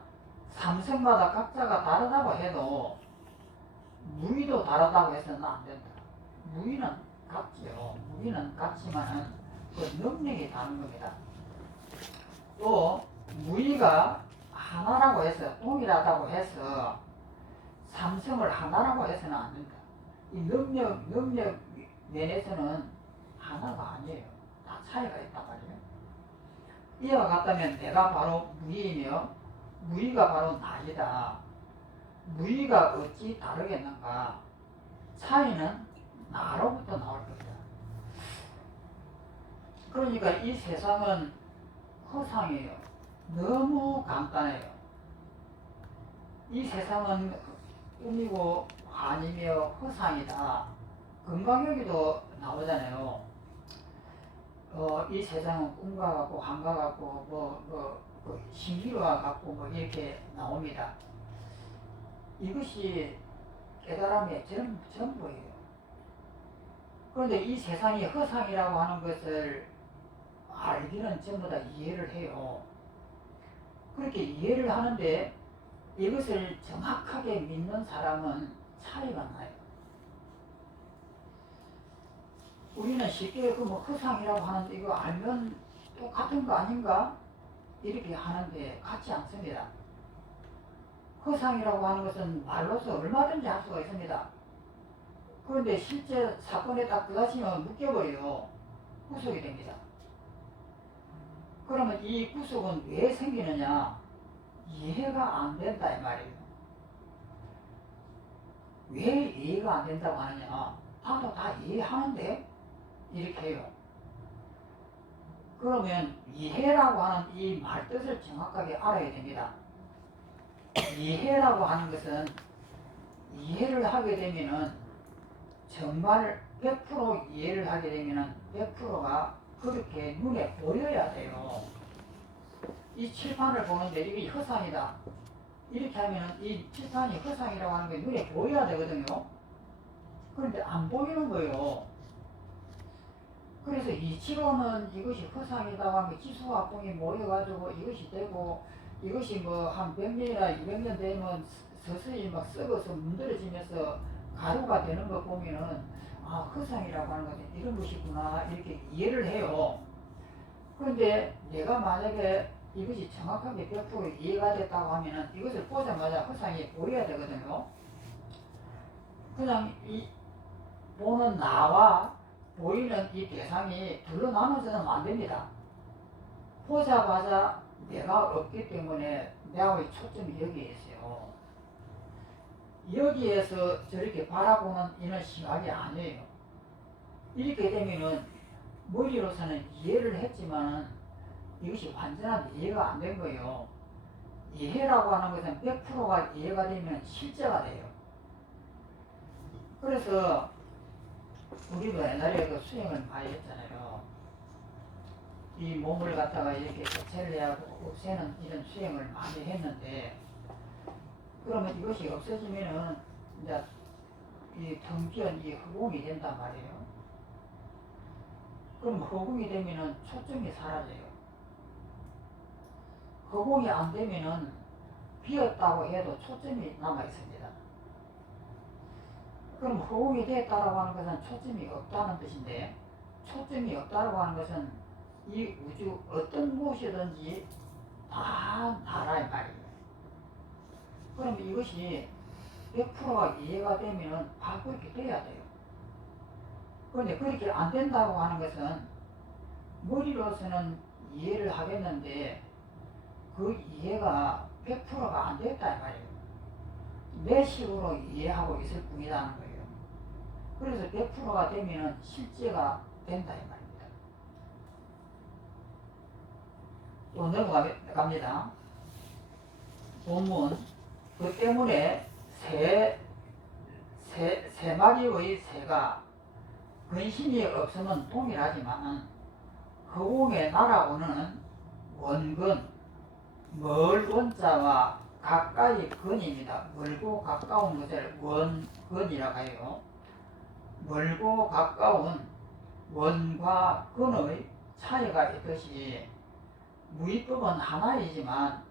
삼성마다 각자가 다르다고 해도 무의도 다르다고 해서는 안 된다. 무의는 같지요. 무의는 같지만은 그 능력이 다른 겁니다. 또 무의가 하나라고 해서 동일하다고 해서 삼성을 하나라고 해서는 안 된다. 이 능력 면에서는 하나가 아니에요. 다 차이가 있단 말이에요. 이와 같다면 내가 바로 무의이며 무의가 바로 나이다. 무의가 어찌 다르겠는가? 차이는 나로부터 나올 겁니다. 그러니까 이 세상은 허상이에요. 너무 간단해요. 이 세상은 꿈이고 환이며 허상이다. 금강경에도 나오잖아요. 이 세상은 꿈과 같고 환과 같고 신기루와 같고 이렇게 나옵니다. 이것이 깨달음의 전부예요. 그런데 이 세상이 허상이라고 하는 것을 알기는 전부 다 이해를 해요. 그렇게 이해를 하는데 이것을 정확하게 믿는 사람은 차이가 나요. 우리는 쉽게 그 허상이라고 하는데 이거 알면 똑같은 거 아닌가? 이렇게 하는데 같지 않습니다. 허상이라고 하는 것은 말로서 얼마든지 할 수가 있습니다. 그런데 실제 사건에 딱 들어가시면 묶여버려요. 구속이 됩니다. 그러면 이 구속은 왜 생기느냐? 이해가 안 된다 이 말이에요. 왜 이해가 안 된다고 하느냐? 나도 다 이해하는데? 이렇게 해요. 그러면 이해라고 하는 이 말뜻을 정확하게 알아야 됩니다. 이해라고 하는 것은 이해를 하게 되면은 정말 100% 이해를 하게 되면은 100%가 그렇게 눈에 보여야 돼요. 이 칠판을 보는데 이게 허상이다. 이렇게 하면은 이 칠판이 허상이라고 하는 게 눈에 보여야 되거든요. 그런데 안 보이는 거예요. 그래서 이치로는 이것이 허상이다고 하면 기수화풍이 모여가지고 이것이 되고 이것이 뭐 한 100년이나 200년 되면 서서히 막 썩어서 문드러지면서 가루가 되는 거 보면은 아 허상이라고 하는 것은 이런 것이구나 이렇게 이해를 해요. 그런데 내가 만약에 이것이 정확하게 100% 이해가 됐다고 하면은 이것을 보자마자 허상이 보여야 되거든요. 그냥 이 보는 나와 보이는 이 대상이 둘로 나눠서는 안 됩니다. 보자마자 내가 없기 때문에 내의 초점이 여기에 있어요. 여기에서 저렇게 바라보는 이런 시각이 아니에요. 이렇게 되면은 머리로서는 이해를 했지만은 이것이 완전한 이해가 안 된 거예요. 이해라고 하는 것은 100%가 이해가 되면 실제가 돼요. 그래서 우리도 옛날에 그 수행을 많이 했잖아요. 이 몸을 갖다가 이렇게 교체를 하고 없애는 이런 수행을 많이 했는데, 그러면 이것이 없어지면은 이제 이 텅비은 이 허공이 된단 말이에요. 그럼 허공이 되면은 초점이 사라져요. 허공이 안 되면은 비었다고 해도 초점이 남아 있습니다. 그럼 허공이 됐다라고 하는 것은 초점이 없다는 뜻인데, 초점이 없다라고 하는 것은 이 우주 어떤 곳이든지 다 나라의 말이에요. 그럼 이것이 100%가 이해가 되면 바로 그렇게 돼야 돼요. 그런데 그렇게 안 된다고 하는 것은 머리로서는 이해를 하겠는데 그 이해가 100%가 안 됐다 이 말이에요. 내 식으로 이해하고 있을 뿐이라는 거예요. 그래서 100%가 되면 실제가 된다 이 말입니다. 또 넘어갑니다. 본문. 그 때문에 세 마리의 새가 근심이 없으면 동일하지만 허공에 날아오는 원근, 멀 원자와 가까이 근입니다. 멀고 가까운 것을 원근이라고 해요. 멀고 가까운 원과 근의 차이가 있듯이 무의법은 하나이지만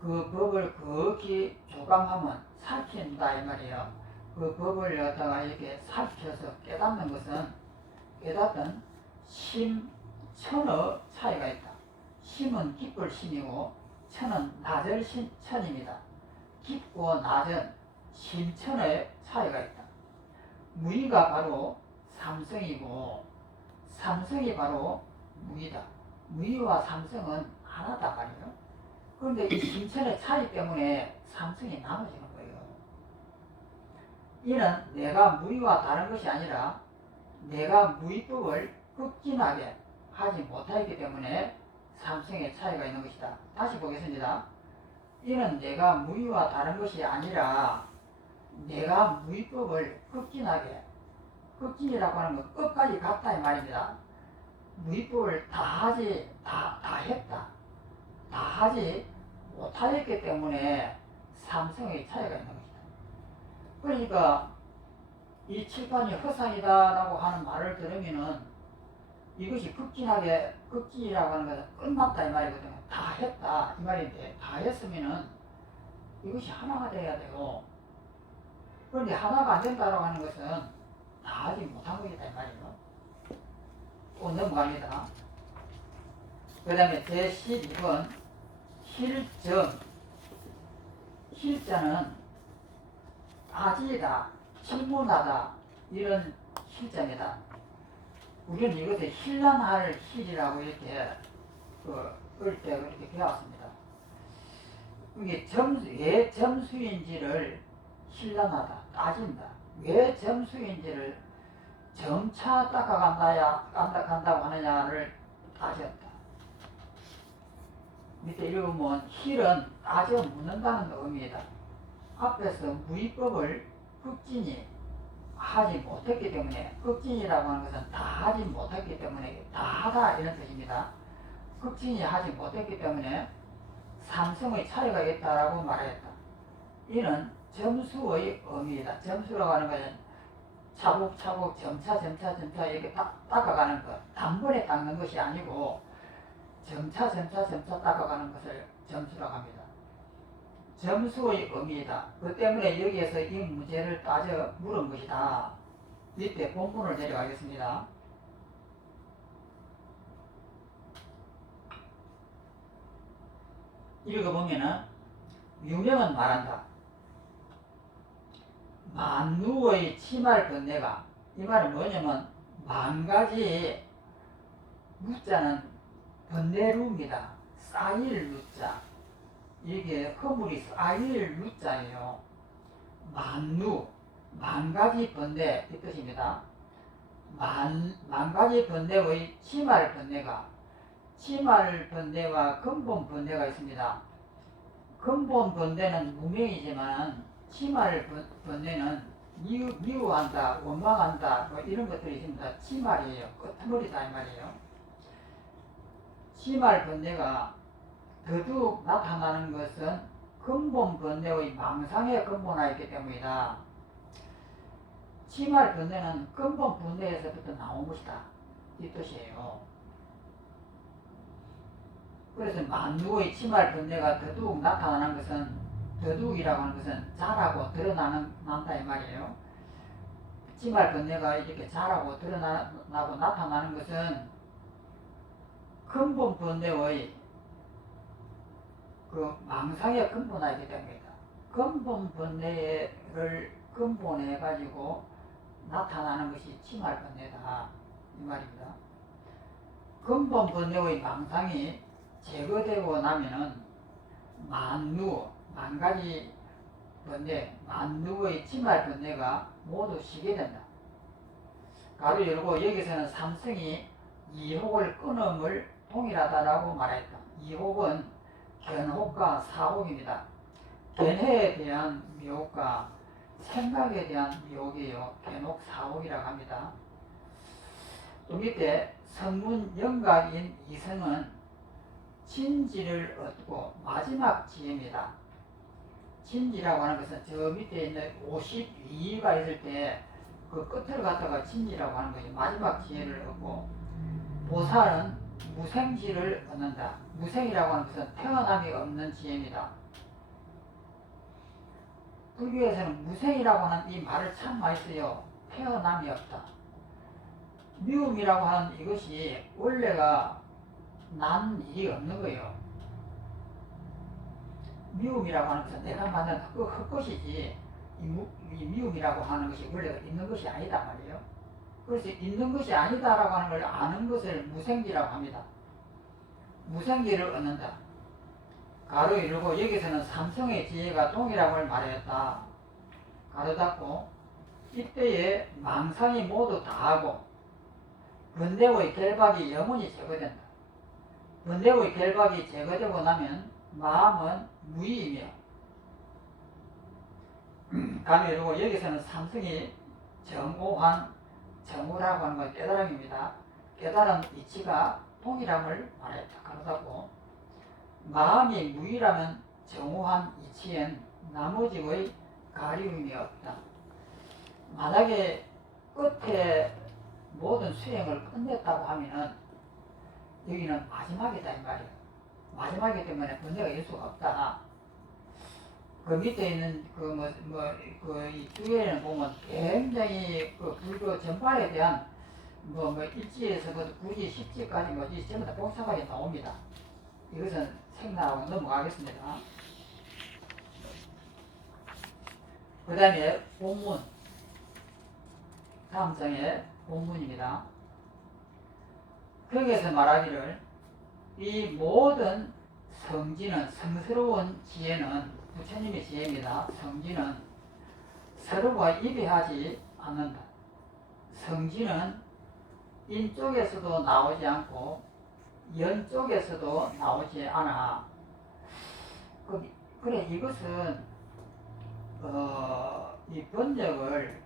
그 법을 극히 조감하면 살핀다 이 말이에요. 그 법을 갖다가 이렇게 살펴서 깨닫는 것은 깨닫던 심, 천의 차이가 있다. 심은 깊을 심이고 천은 낮을 천입니다. 깊고 낮은 심천의 차이가 있다. 무의가 바로 삼성이고 삼성이 바로 무의다. 무의와 삼성은 하나다 말이에요. 그런데 이 심천의 차이 때문에 삼성이 나눠지는 거예요. 이는 내가 무의와 다른 것이 아니라 내가 무의법을 극진하게 하지 못하기 때문에 삼성의 차이가 있는 것이다. 다시 보겠습니다. 이는 내가 무의와 다른 것이 아니라 내가 무의법을 극진하게, 극진이라고 하는 건 끝까지 갔다 이 말입니다. 무의법을 다 했다. 다 하지 못하였기 때문에 삼성의 차이가 있는 것이다. 그러니까 이 칠판이 허상이다라고 하는 말을 들으면은 이것이 극진이라고 하는 것은 끝났다 이 말이거든요. 다 했다 이 말인데, 다 했으면은 이것이 하나가 돼야 돼요. 그런데 하나가 안 된다라고 하는 것은 다 하지 못한 것이다 이 말이에요. 또 넘어갑니다. 그 다음에 제12번 실점. 실자는 아지다, 질문하다 이런 실자입니다. 우리는 이것을 힐난할 힐이라고 이렇게 어릴 때 그렇게 배웠습니다. 이게 왜 점수인지를 힐난하다, 따진다. 왜 점수인지를 점차 간다고 하느냐를 따졌다. 밑에 읽으면 힐은 따져 묻는다는 의미이다. 앞에서 무의법을 극진히 하지 못했기 때문에, 극진이라고 하는 것은 다 하지 못했기 때문에 다 하다 이런 뜻입니다. 극진히 하지 못했기 때문에 삼성의 차이가 있다라고 말했다. 이는 점수의 의미이다. 점수라고 하는 것은 차곡차곡 점차 이렇게 닦아가는 것. 단번에 닦는 것이 아니고 점차 닦아가는 것을 점수라고 합니다. 점수의 의미이다. 그 때문에 여기에서 이 문제를 따져 물은 것이다. 밑에 본문을 내려가겠습니다. 읽어보면은 유명은 말한다. 만루의 치말 번뇌가, 이 말은 뭐냐면 만가지 루자는 번뇌루입니다. 쌓일 루자, 이게 허물이 쌓일 루자예요. 만루, 만가지 번뇌 이 뜻입니다. 만가지 번뇌의 치말 번뇌가, 치말 번뇌와 근본 번뇌가 있습니다. 근본 번뇌는 무명이지만 치말 번뇌는 미워한다, 원망한다, 뭐 이런 것들이 있습니다. 치말이에요. 끄트머리다 이 말이에요. 치말 번뇌가 더욱 나타나는 것은 근본 번뇌의 망상에 근본화 있기 때문이다. 치말 번뇌는 근본 번뇌에서부터 나온 것이다. 이 뜻이에요. 그래서 만루의 치말 번뇌가 더욱 나타나는 것은, 더욱이라고 하는 것은 자라고 드러난다 이 말이에요. 치말 번뇌가 이렇게 자라고 드러나고 나타나는 것은 근본 번뇌의 그 망상에 근본화이기 때문이다. 근본 번뇌를 근본해 가지고 나타나는 것이 치말 번뇌다 이 말입니다. 근본 번뇌의 망상이 제거되고 나면은 만루, 만가지 번뇌, 만루의 치말 번뇌가 모두 쉬게 된다. 가로 열고 여기서는 삼성이 이혹을 끊음을 동일하다라고 말했다. 이혹은 견혹과 사혹입니다. 견해에 대한 미혹과 생각에 대한 미혹이에요. 견혹, 사혹이라고 합니다. 또 밑에 성문 영각인 이성은 진지를 얻고 마지막 지혜입니다. 진지라고 하는 것은 저 밑에 있는 52가 있을 때 그 끝을 갖다가 진지라고 하는 것이 마지막 지혜를 얻고, 보살은 무생지를 얻는다. 무생이라고 하는 것은 태어남이 없는 지혜입니다. 불교에서는 무생이라고 하는 이 말을 참 많이 써요. 태어남이 없다. 미움이라고 하는 이것이 원래가 난 일이 없는 거예요. 미움이라고 하는 것은 내가 만든 헛것이지, 이 미움이라고 하는 것이 원래가 있는 것이 아니다 말이에요. 그래서 있는 것이 아니다라고 하는 걸 아는 것을 무생지라고 합니다. 무생지를 얻는다. 가로 열고 여기서는 삼성의 지혜가 동일함을 말했다. 가로 닫고 이때에 망상이 모두 다하고 번뇌의 결박이 영원히 제거된다. 번뇌의 결박이 제거되고 나면 마음은 무의이며, 가로 열고 여기서는 삼성이 정오한, 정오라고 하는 건 깨달음입니다. 깨달음 이치가 동일함을 말했다. 가로 닫고 마음이 무의라면 정오한 이치엔 나머지의 가리움이 없다. 만약에 끝에 모든 수행을 끝냈다고 하면은 여기는 마지막이다 이 말이에요. 마지막이기 때문에 번뇌가 있을 수가 없다. 그 밑에 있는 이 주에는 보면 굉장히 그 불교 전반에 대한 일지에서부터 구지, 십지까지 이 전부 다 복잡하게 나옵니다. 이것은 생략하고 넘어가겠습니다. 그 다음에 본문, 다음 장의 본문입니다. 거기에서 말하기를 이 모든 성지는, 성스러운 지혜는, 부처님의 지혜입니다. 성지는 서로가 이배하지 않는다. 성지는 인쪽에서도 나오지 않고 연쪽에서도 나오지 않아. 그래 이것은 이 번역을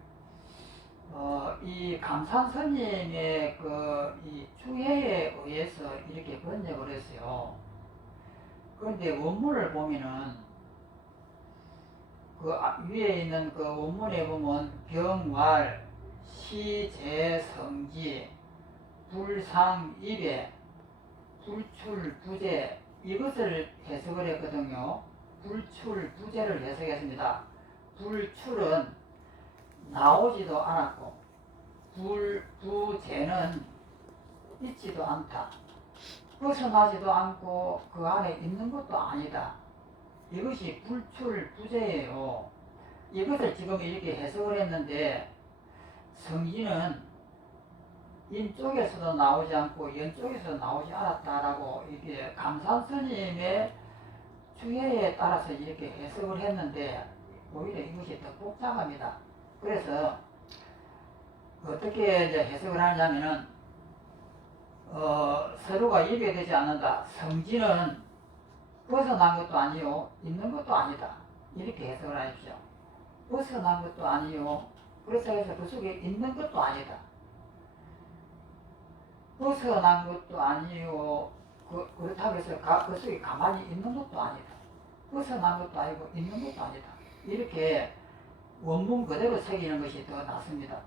이 감산스님의 이 주해에 의해서 이렇게 번역을 했어요. 그런데 원문을 보면은 그 위에 있는 그 원문에 보면 병활, 시제성지 불상입에 불출부재 이것을 해석을 했거든요. 불출부재를 해석했습니다. 불출은 나오지도 않았고 부재는 있지도 않다. 벗어나지도 않고 그 안에 있는 것도 아니다. 이것이 불출부재예요. 이것을 지금 이렇게 해석을 했는데 성지는 인쪽에서도 나오지 않고 연쪽에서도 나오지 않았다라고 이렇게 감산스님의 주해에 따라서 이렇게 해석을 했는데 오히려 이것이 더 복잡합니다. 그래서 어떻게 이제 해석을 하냐면은 서로가 이별되지 않는다. 성지는 벗어난 것도 아니요 있는 것도 아니다. 이렇게 해석을 하십시오. 벗어난 것도 아니요. 그래서 그 속에 있는 것도 아니다. 벗어난 것도 아니요. 그렇다고 해서 그 속에 가만히 있는 것도 아니다. 벗어난 것도 아니고 있는 것도 아니다. 이렇게 원문 그대로 새기는 것이 더 낫습니다.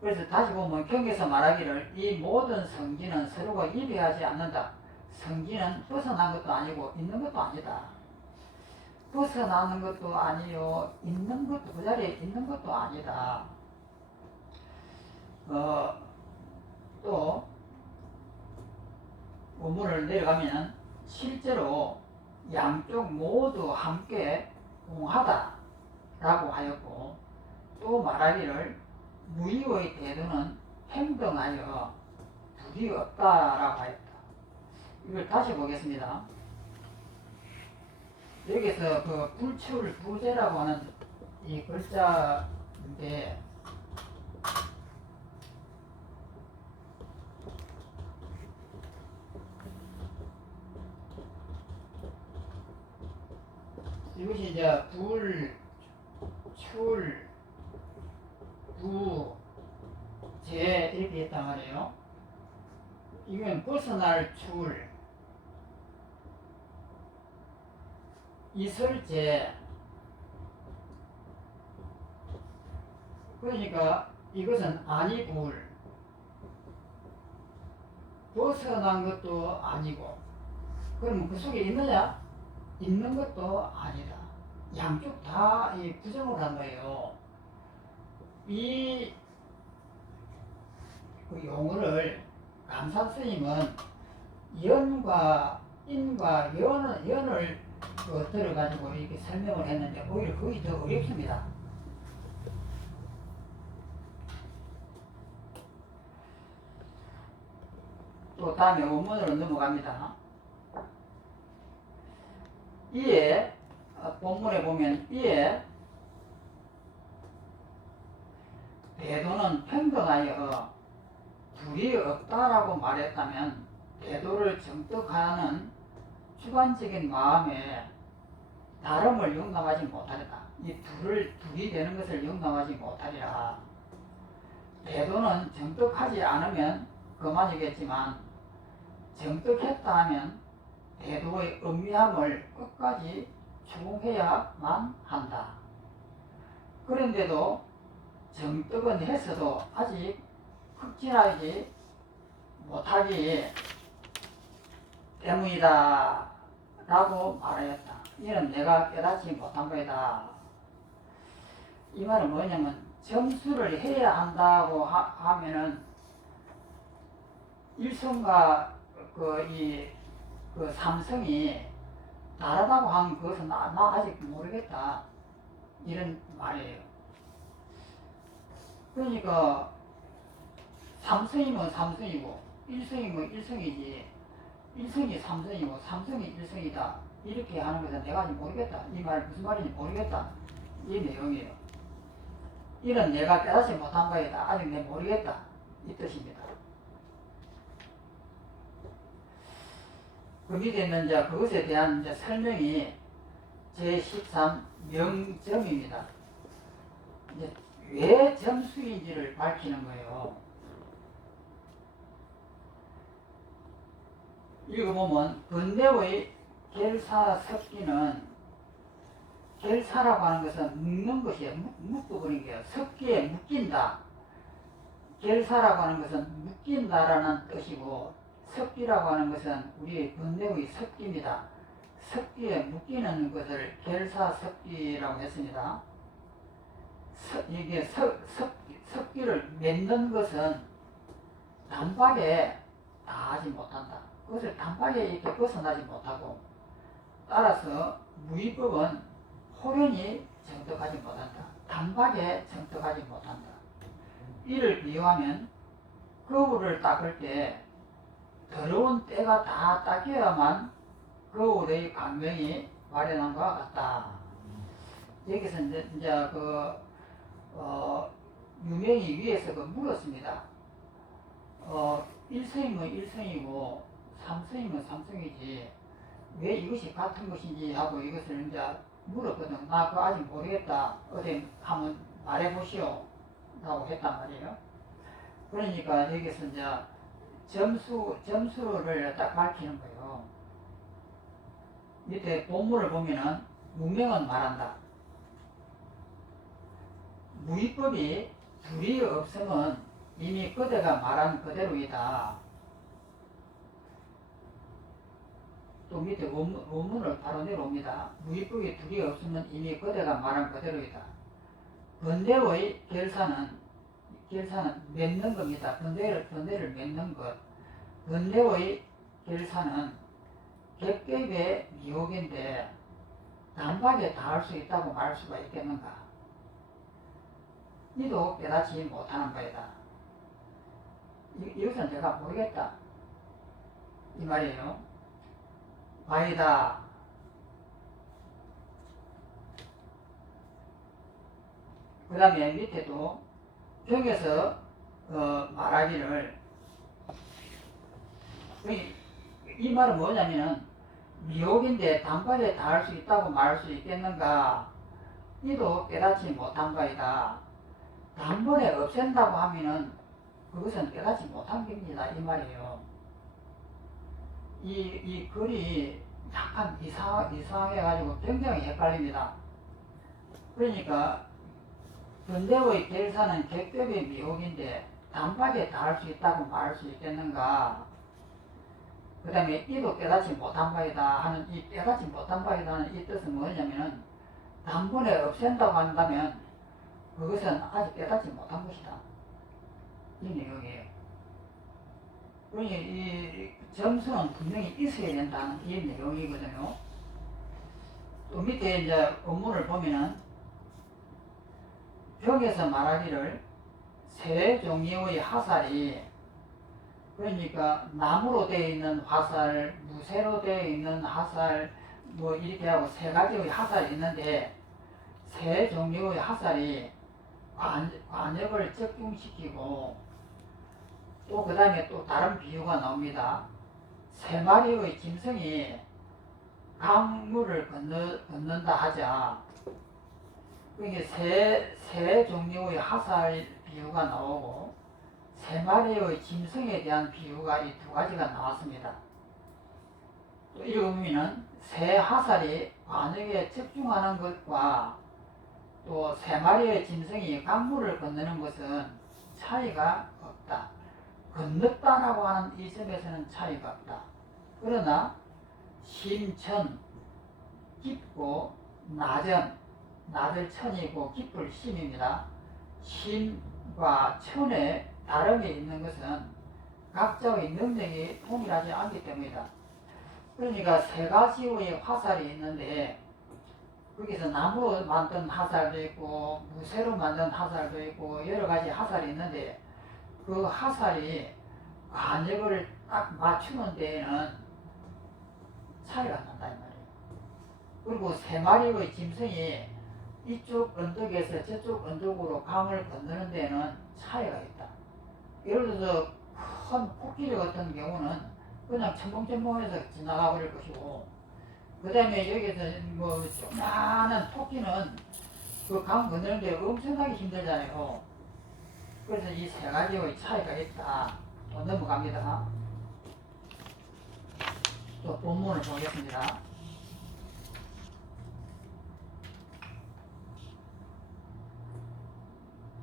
그래서 다시 보면 경에서 말하기를 이 모든 성지는 서로가 이별하지 않는다. 성지는 벗어난 것도 아니고 있는 것도 아니다. 벗어나는 것도 아니요 있는 것도 그 자리에 있는 것도 아니다. 또 원문을 내려가면 실제로 양쪽 모두 함께 공하다 라고 하였고 또 말하기를 무의의 대도는 행동하여 불이 없다라고 하였다. 이걸 다시 보겠습니다. 여기서 그 불출부재라고 하는 이 글자인데 이것이 이제 불, 출, 부, 재 이렇게 했단 말이에요. 이건 벗어날 출, 이설재. 그러니까 이것은 아니불. 벗어난 것도 아니고. 그러면 그 속에 있느냐? 있는 것도 아니다. 양쪽 다 부정을 한 거예요. 이 용어를 감사스님은 연과 인과 연을 들어가지고 이렇게 설명을 했는데 오히려 그것이 더 어렵습니다. 또 다음에 원문으로 넘어갑니다. 이에 본문에 보면 이에 대도는 평등하여 불이 없다라고 말했다면 대도를 정떡하는 주관적인 마음에 다름을 용납하지 못하리라. 이 불이 되는 것을 용납하지 못하리라. 대도는 정떡하지 않으면 그만이겠지만 정떡했다 하면 대도의 음미함을 끝까지 추궁해야만 한다. 그런데도 정떡은 했어도 아직 흑진하지 못하기 때문이다 라고 말하였다. 이는 내가 깨닫지 못한 거이다. 이 말은 뭐냐면 점수를 해야 한다고 하면은 일성과 그 삼성이 다르다고 한 것은 나 아직 모르겠다. 이런 말이에요. 그러니까 삼성이면 삼성이고 일성이면 일성이지 일성이 삼성이고 삼성이 일성이다. 이렇게 하는 것은 내가 아직 모르겠다. 이 말 무슨 말인지 모르겠다. 이 내용이에요. 이는 내가 깨닫지 못한 바이다. 아직 내가 모르겠다. 이 뜻입니다. 그 밑에 있는 이제 그것에 대한 이제 설명이 제13 명점입니다. 이제 왜 점수인지를 밝히는 거예요. 읽어보면 근대의 결사석기는 결사라고 하는 것은 묶는 것이에요. 묶어버린 게요. 섞기에 묶인다. 결사라고 하는 것은 묶인다라는 뜻이고, 섞기라고 하는 것은 우리 번뇌의 섞기입니다. 섞기에 묶이는 것을 결사섞기라고 했습니다. 이게 섞기를 맺는 것은 단박에 다 하지 못한다. 그것을 단박에 이렇게 벗어나지 못하고, 따라서 무위법은 호련히 정득하지 못한다. 단박에 정득하지 못한다. 이를 비유하면 거울을 닦을 때 더러운 때가 다 닦여야만 거울의 광명이 발현한 것과 같다. 여기서 이제 유명히 위에서 물었습니다. 일성이면 일성이고 삼성이면 삼성이지 왜 이것이 같은 것인지 하고 이것을 이제 물었거든. 나 그거 아직 모르겠다. 어디 한번 말해보시오. 라고 했단 말이에요. 그러니까 여기서 이제 점수를 딱 밝히는 거예요. 밑에 본문을 보면은 무명은 말한다. 무위법이 둘이 없으면 이미 그대가 말한 그대로이다. 또 밑에 원문을 바로 내려옵니다. 무위법이 둘이 없으면 이미 그대가 말한 그대로이다. 번뇌의 결사는 맺는 겁니다. 번뇌를 맺는 것. 번뇌의 결사는 객ገብ의 미혹인데 단박에 다 할 수 있다고 말할 수가 있겠는가? 니도 깨닫지 못하는 바이다. 이것은 내가 모르겠다. 이 말이에요. 바이다. 그 다음에 밑에도 병에서 말하기를 이 말은 뭐냐면은 미혹인데 단박에 다 할 수 있다고 말할 수 있겠는가? 이도 깨닫지 못한 바이다. 단번에 없앤다고 하면은 그것은 깨닫지 못한 겁니다. 이 말이에요. 이 글이 약간 이상해가지고 굉장히 헷갈립니다. 그러니까 번뇌의 결사는 객ገብ의 미혹인데 단박에 다 할 수 있다고 말할 수 있겠는가? 그 다음에 이도 깨닫지 못한 바이다 하는 이 깨닫지 못한 바이다는 이 뜻은 뭐냐면은 단번에 없앤다고 한다면 그것은 아직 깨닫지 못한 것이다. 이 내용이에요. 그러니 이 점수는 분명히 있어야 된다는 이 내용이거든요. 또 밑에 이제 본문을 보면은 벽에서 말하기를 세 종류의 화살이 그러니까 나무로 되어 있는 화살, 무쇠로 되어 있는 화살 뭐 이렇게 하고 세 가지의 화살이 있는데 세 종류의 화살이 관역을 적중시키고 또 그 다음에 또 다른 비유가 나옵니다. 세 마리의 짐승이 강물을 건넌다 하자. 그러니까 세 종류의 화살 비유가 나오고 세 마리의 짐승에 대한 비유가 이 두 가지가 나왔습니다. 또 읽으면은 세 화살이 관역에 집중하는 것과 또 세 마리의 짐승이 강물을 건너는 것은 차이가 없다. 건넜다라고 하는 이 점에서는 차이가 없다. 그러나 심천, 깊고 낮을 천이고 깊을 심입니다. 심과 천의 다름이 있는 것은 각자의 능력이 동일하지 않기 때문이다. 그러니까 세 가지의 화살이 있는데 거기서 나무로 만든 화살도 있고 무쇠로 만든 화살도 있고 여러 가지 화살이 있는데 그 화살이 관역을 딱 맞추는 데에는 차이가 난다 이 말이에요. 그리고 세 마리의 짐승이 이쪽 언덕에서 저쪽 언덕으로 강을 건너는 데에는 차이가 있다. 예를 들어서 큰 코끼리 같은 경우는 그냥 첨벙첨벙해서 지나가 버릴 것이고 그 다음에 여기서 뭐 조그마한 토끼는 그 강 건너는 데 엄청나게 힘들잖아요. 그래서 이 세 가지의 차이가 있다. 또 넘어갑니다. 또 본문을 보겠습니다.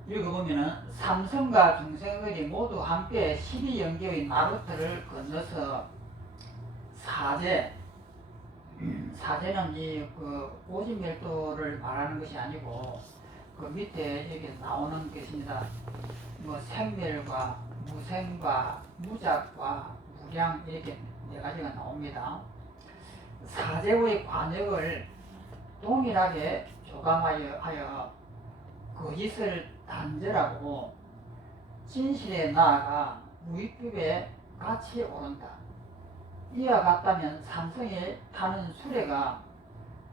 여기 보면은 삼성과 중생들이 모두 함께 12연계의 나루터를 건너서 사제, 사제는 이그 오진멸도를 말하는 것이 아니고 그 밑에 여기 나오는 것입니다. 뭐 생멸과 무생과 무작과 무량 이렇게 네 가지가 나옵니다. 사제의 관역을 동일하게 조감하여 거짓을 단절하고 진실에 나아가 무익급에 같이 오른다. 이와 같다면 삼성이 타는 수레가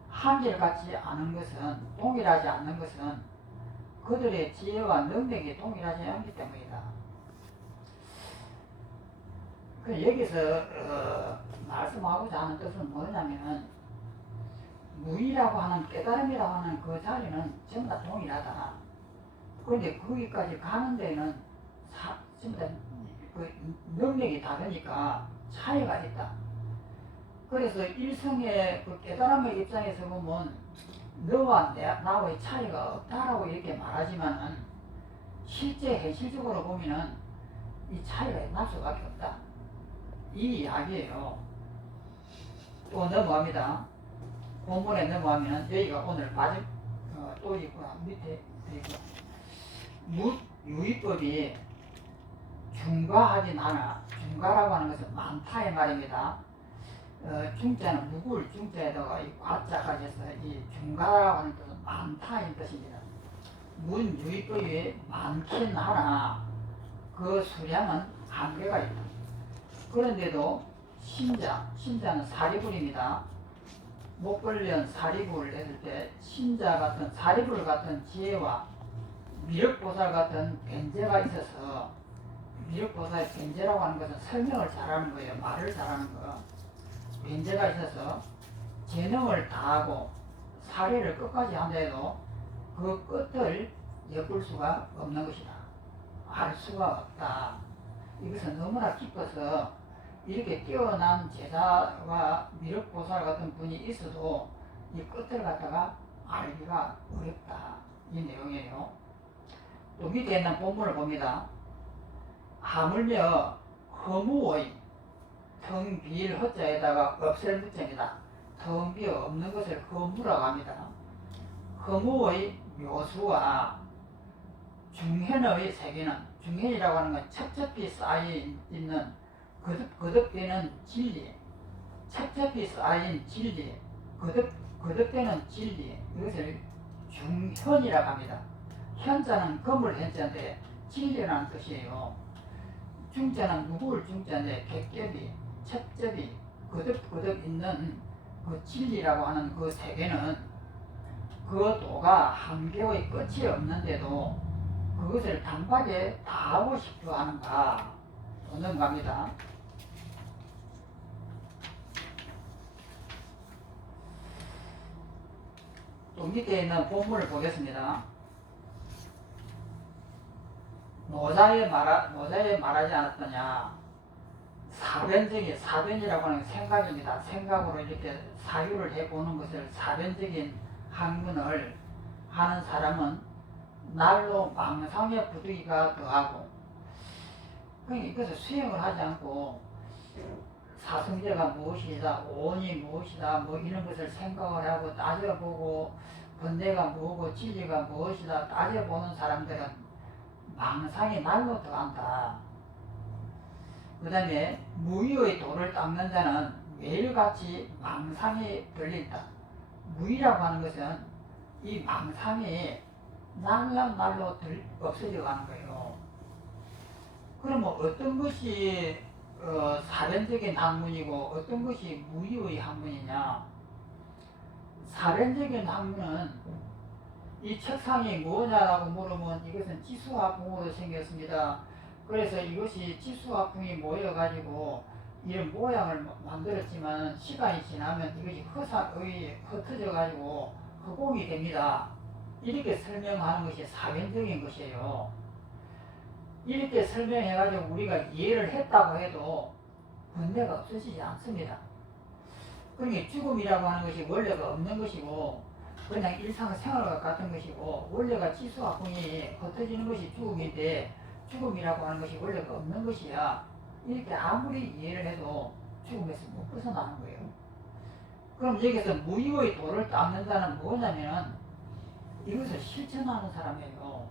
한결같지 않은 것은, 동일하지 않는 것은 그들의 지혜와 능력이 동일하지 않기 때문이다. 여기서 말씀하고자 하는 뜻은 뭐냐면 무의라고 하는 깨달음이라고 하는 그 자리는 전부 다 동일하다. 그런데 거기까지 가는 데는 전부 다 그 능력이 다르니까 차이가 있다. 그래서 일성의 그 깨달음의 입장에서 보면 너와 나와의 차이가 없다라고 이렇게 말하지만은 실제 현실적으로 보면은 이 차이가 날 수밖에 없다. 이 이야기예요. 또 넘어갑니다. 본문에 넘어가면 여기가 오늘 마지막 또 있구나. 밑에 유의법이 중과하진 않아. 중과라고 하는 것은 많다의 말입니다. 중자는 묵을 중자에다가 이 과자까지 해서 이 중과라고 하는 뜻은 많다인 뜻입니다. 문유의법이 많긴 하나 그 수량은 한계가 있다. 그런데도 신자는 사리불입니다. 목걸련 사리불을 했을 때 신자 같은 사리불 같은 지혜와 미륵보살 같은 변제가 있어서, 미륵보살의 변제라고 하는 것은 설명을 잘하는 거예요. 말을 잘하는 거. 변제가 있어서 재능을 다하고 사례를 끝까지 한다 해도 그 끝을 엿볼 수가 없는 것이다. 알 수가 없다. 이것은 너무나 깊어서 이렇게 뛰어난 제자와 미륵보살 같은 분이 있어도 이 끝을 갖다가 알기가 어렵다. 이 내용이에요. 또 밑에 있는 본문을 봅니다. 하물며 허무의 텅 비일 허자에다가 없앨 무점이다. 텅 비어 없는 것을 허무라고 합니다. 허무의 묘수와 중현의 세계는, 중현이라고 하는 건 첩첩히 쌓여 있는 거듭되는 진리, 첩첩히 쌓인 진리, 거듭되는 진리, 이것을 중현이라고 합니다. 현자는 건물 현자인데 진리라는 뜻이에요. 중자는 누구를 중자인데 객ገብ이, 첩첩이 거듭 있는 그 진리라고 하는 그 세계는 그 도가 한계의 끝이 없는데도 그것을 단박에 다 하고 싶어 하는가. 또 넘어갑니다. 또 밑에 있는 본문을 보겠습니다. 노자에 말하지 않았더냐. 사변이라고 하는 생각입니다. 생각으로 이렇게 사유를 해보는 것을 사변적인 학문을 하는 사람은 날로 망상의 부득이가 더하고, 그러니까 이것을 수행을 하지 않고 사성제가 무엇이다, 오온이 무엇이다, 뭐 이런 것을 생각을 하고 따져보고 번뇌가 뭐고 진리가 무엇이다 따져보는 사람들은 망상이 날로 더한다. 그 다음에 무의의 도를 닦는 자는 매일같이 망상이 들린다. 무의라고 하는 것은 이 망상이 날로 없어져 가는 거예요. 그러면 어떤 것이 사변적인 학문이고 어떤 것이 무의의 학문이냐? 사변적인 학문은 이 책상이 뭐냐라고 물으면 이것은 지수화풍으로 생겼습니다. 그래서 이것이 지수화풍이 모여가지고 이런 모양을 만들었지만 시간이 지나면 이것이 흩어져가지고 허공이 됩니다. 이렇게 설명하는 것이 사변적인 것이에요. 이렇게 설명해가지고 우리가 이해를 했다고 해도 번뇌가 없어지지 않습니다. 그러니까 죽음이라고 하는 것이 원래가 없는 것이고 그냥 일상생활과 같은 것이고 원래가 지수화풍이 흩어지는 것이 죽음인데 죽음이라고 하는 것이 원래가 없는 것이야. 이렇게 아무리 이해를 해도 죽음에서 못 벗어나는 거예요. 그럼 여기서 무의의 도를 닦는다는 뭐냐면 이것을 실천하는 사람이에요.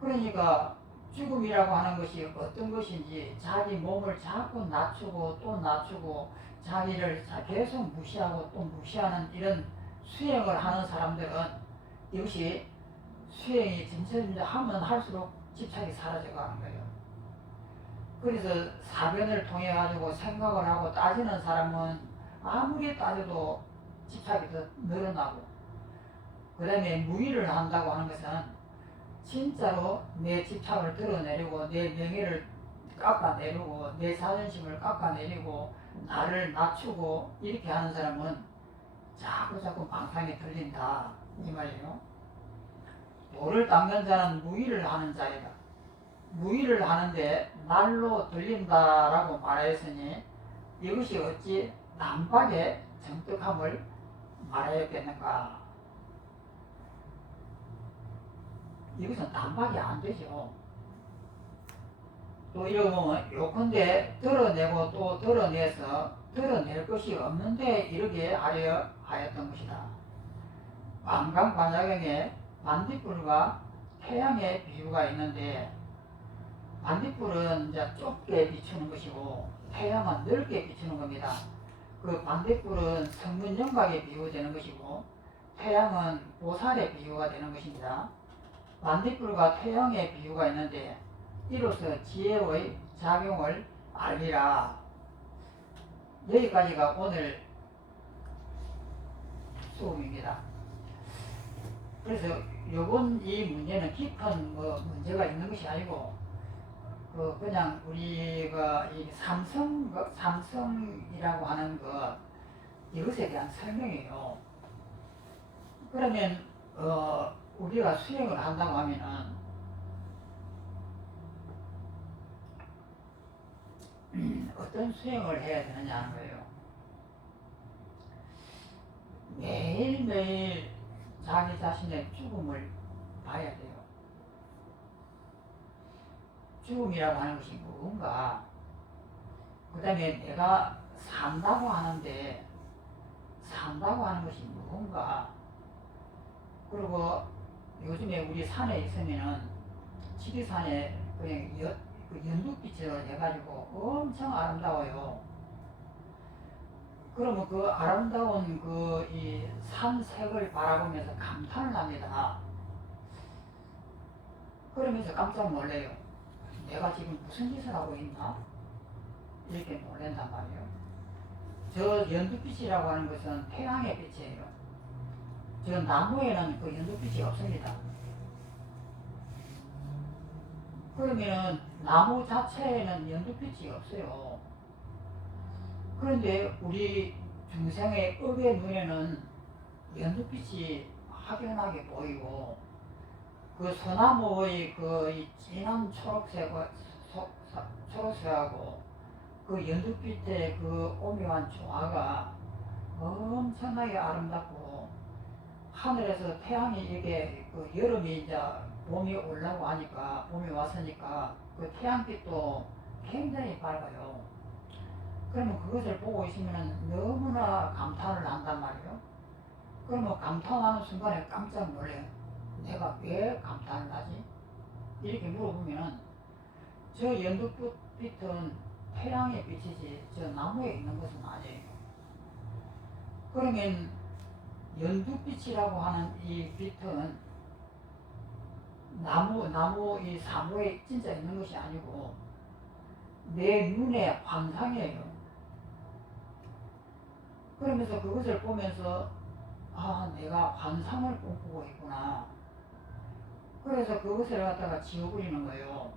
그러니까 죽음이라고 하는 것이 어떤 것인지 자기 몸을 자꾸 낮추고 또 낮추고 자기를 계속 무시하고 또 무시하는 이런 수행을 하는 사람들은 이것이 수행이 점점 하면 할수록 집착이 사라져 가는 거예요. 그래서 사변을 통해 가지고 생각을 하고 따지는 사람은 아무리 따져도 집착이 더 늘어나고, 그 다음에 무의를 한다고 하는 것은 진짜로 내 집착을 드러내려고 내 명예를 깎아내리고 내 자존심을 깎아내리고 나를 낮추고 이렇게 하는 사람은 자꾸 망상에 들린다 이 말이에요. 도를 닦는 자는 무의를 하는 자이다. 무의를 하는데 날로 들린다라고 말하였으니 이것이 어찌 단박에 정득함을 말하였겠는가. 이것은 단박이 안 되죠. 또 이러고 보면 요컨대 드러내고 또 드러내서 드러낼 것이 없는데 이렇게 하려 하였던 것이다. 관광반야경에 반딧불과 태양의 비유가 있는데 반딧불은 이제 좁게 비추는 것이고 태양은 넓게 비추는 겁니다. 그 반딧불은 성문영각에 비유되는 것이고 태양은 보살의 비유가 되는 것입니다. 반딧불과 태양의 비유가 있는데 이로써 지혜의 작용을 알리라. 여기까지가 오늘 수업입니다. 그래서 요번 이 문제는 깊은 문제가 있는 것이 아니고 그냥 우리가 이 삼성이라고 하는 것 이것에 대한 설명이에요. 그러면 우리가 수행을 한다고 하면은 어떤 수행을 해야 되느냐 하는 거예요. 매일매일 자기 자신의 죽음을 봐야 돼요. 죽음이라고 하는 것이 뭔가, 그 다음에 내가 산다고 하는데 산다고 하는 것이 뭔가, 그리고 요즘에 우리 산에 있으면은 지리산에 그냥 연두빛으로 해가지고 엄청 아름다워요. 그러면 그 아름다운 이 산색을 바라보면서 감탄을 합니다. 그러면서 깜짝 놀래요. 내가 지금 무슨 짓을 하고 있나? 이렇게 놀란단 말이에요. 저 연두빛이라고 하는 것은 태양의 빛이에요. 저 나무에는 그 연두빛이 없습니다. 그러면 나무 자체에는 연두빛이 없어요. 그런데 우리 중생의 업의 눈에는 연두빛이 확연하게 보이고 그 소나무의 이 진한 초록색하고 그 연두빛의 그 오묘한 조화가 엄청나게 아름답고 하늘에서 태양이 이게 여름이 이제 봄이 오려고 하니까 봄이 왔으니까 그 태양빛도 굉장히 밝아요. 그러면 그것을 보고 있으면 너무나 감탄을 한단 말이에요. 그러면 감탄하는 순간에 깜짝 놀래요. 내가 왜 감탄을 하지? 이렇게 물어보면 저 연두빛은 태양의 빛이지 저 나무에 있는 것은 아니에요. 그러면 연두빛이라고 하는 이 빛은 나무 이 사무에 진짜 있는 것이 아니고 내 눈의 환상이에요. 그러면서 그것을 보면서 내가 환상을 꿈꾸고 있구나. 그래서 그것을 갖다가 지워버리는 거예요.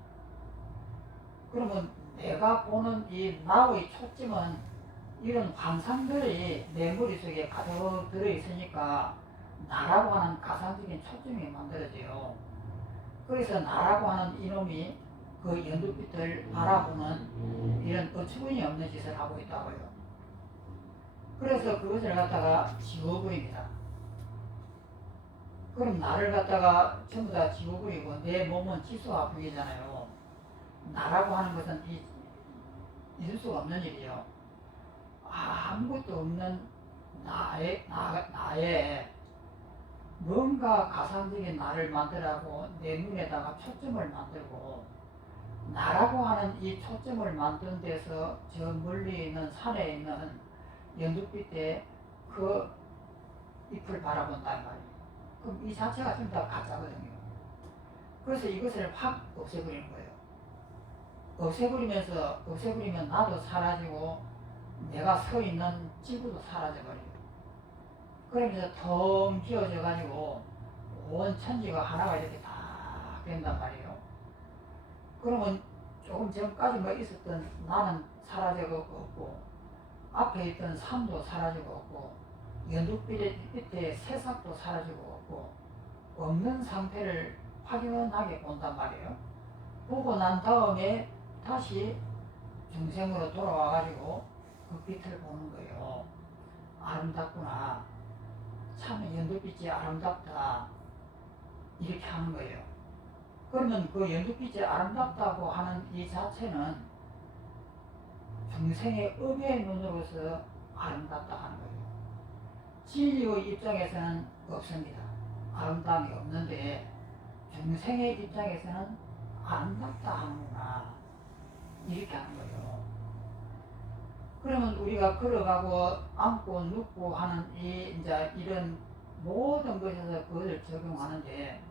그러면 내가 보는 이 나의 초점은 이런 환상들이 내 머릿속에 가득 들어있으니까 나라고 하는 가상적인 초점이 만들어져요. 그래서 나라고 하는 이놈이 그 연두빛을 바라보는 이런 어처구니 없는 짓을 하고 있다고요. 그래서 그것을 갖다가 지워버립니다. 그럼 나를 갖다가 전부 다 지워버리고 내 몸은 지수가 아프기잖아요. 나라고 하는 것은 있을 수가 없는 일이요. 아무것도 없는 나의 뭔가 가상적인 나를 만들라고 내 눈에다가 초점을 만들고 나라고 하는 이 초점을 만든 데서 저 멀리 있는 산에 있는 연두빛에 그 잎을 바라본단 말이에요. 그럼 이 자체가 전부 다 가짜거든요. 그래서 이것을 확 없애버리는 거예요. 없애버리면 나도 사라지고 내가 서 있는 지구도 사라져버려요. 그러면서 텅 비어져 가지고 온 천지가 하나가 이렇게 다 된단 말이에요. 그러면 조금 전까지 있었던 나는 사라지고 없고 앞에 있던 산도 사라지고 없고 연두빛 밑에 새싹도 사라지고 없고 없는 상태를 확연하게 본단 말이에요. 보고 난 다음에 다시 중생으로 돌아와 가지고 그 빛을 보는 거예요. 아름답구나. 참 연두빛이 아름답다. 이렇게 하는 거예요. 그러면 그 연두빛이 아름답다고 하는 이 자체는 중생의 업의 눈으로서 아름답다 하는 거예요. 진리의 입장에서는 없습니다. 아름다움이 없는데 중생의 입장에서는 아름답다 하는구나. 이렇게 하는 거예요. 그러면 우리가 걸어가고 앉고 눕고 하는 이제 이런 모든 것에서 그것을 적용하는데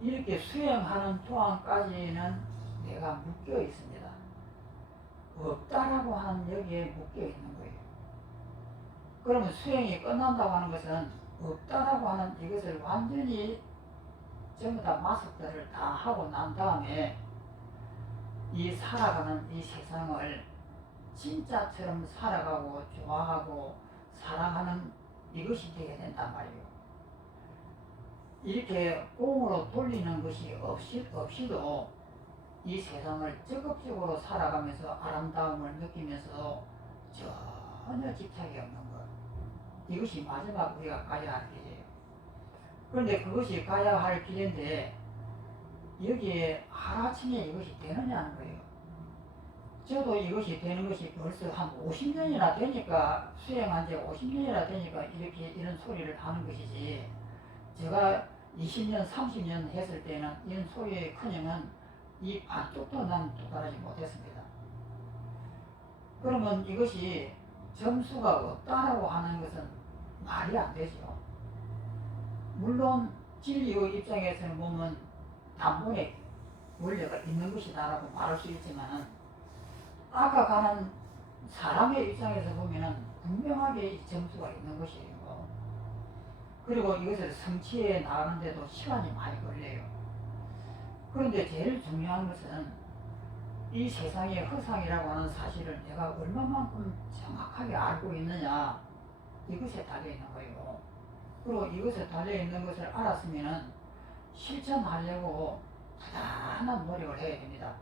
이렇게 수행하는 동안까지는 내가 묶여 있습니다. 없다라고 하는 여기에 묶여 있는 거예요. 그러면 수행이 끝난다고 하는 것은 없다라고 하는 이것을 완전히 전부 다 마스터를 다 하고 난 다음에 이 살아가는 이 세상을 진짜처럼 살아가고 좋아하고 사랑하는 이것이 되게 된단 말이에요. 이렇게 꽁으로 돌리는 것이 없이도 이 세상을 적극적으로 살아가면서 아름다움을 느끼면서 전혀 집착이 없는 것. 이것이 마지막 우리가 가야 할 길이에요. 그런데 그것이 가야 할 길인데 여기에 하루아침에 이것이 되느냐는 거예요. 저도 이것이 되는 것이 벌써 한 50년이나 되니까 수행한 지 50년이나 되니까 이렇게 이런 소리를 하는 것이지 제가 20년 30년 했을 때는 이런 소리의 큰형은 이 반쪽도 난 도달하지 못했습니다. 그러면 이것이 점수가 없다라고 하는 것은 말이 안 되죠. 물론 진리의 입장에서는 보면 단번에 원리가 있는 것이다라고 말할 수 있지만 아까 가는 사람의 입장에서 보면은 분명하게 이 점수가 있는 것이에요. 그리고 이것을 성취해 나가는데도 시간이 많이 걸려요. 그런데 제일 중요한 것은 이 세상의 허상이라고 하는 사실을 내가 얼마만큼 정확하게 알고 있느냐 이것에 달려있는 거예요. 그리고 이것에 달려있는 것을 알았으면 실천하려고 대단한 노력을 해야 됩니다.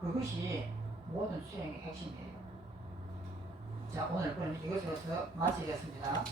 그것이 모든 수행의 핵심이에요. 자, 오늘 그럼 이것으로서 마치겠습니다.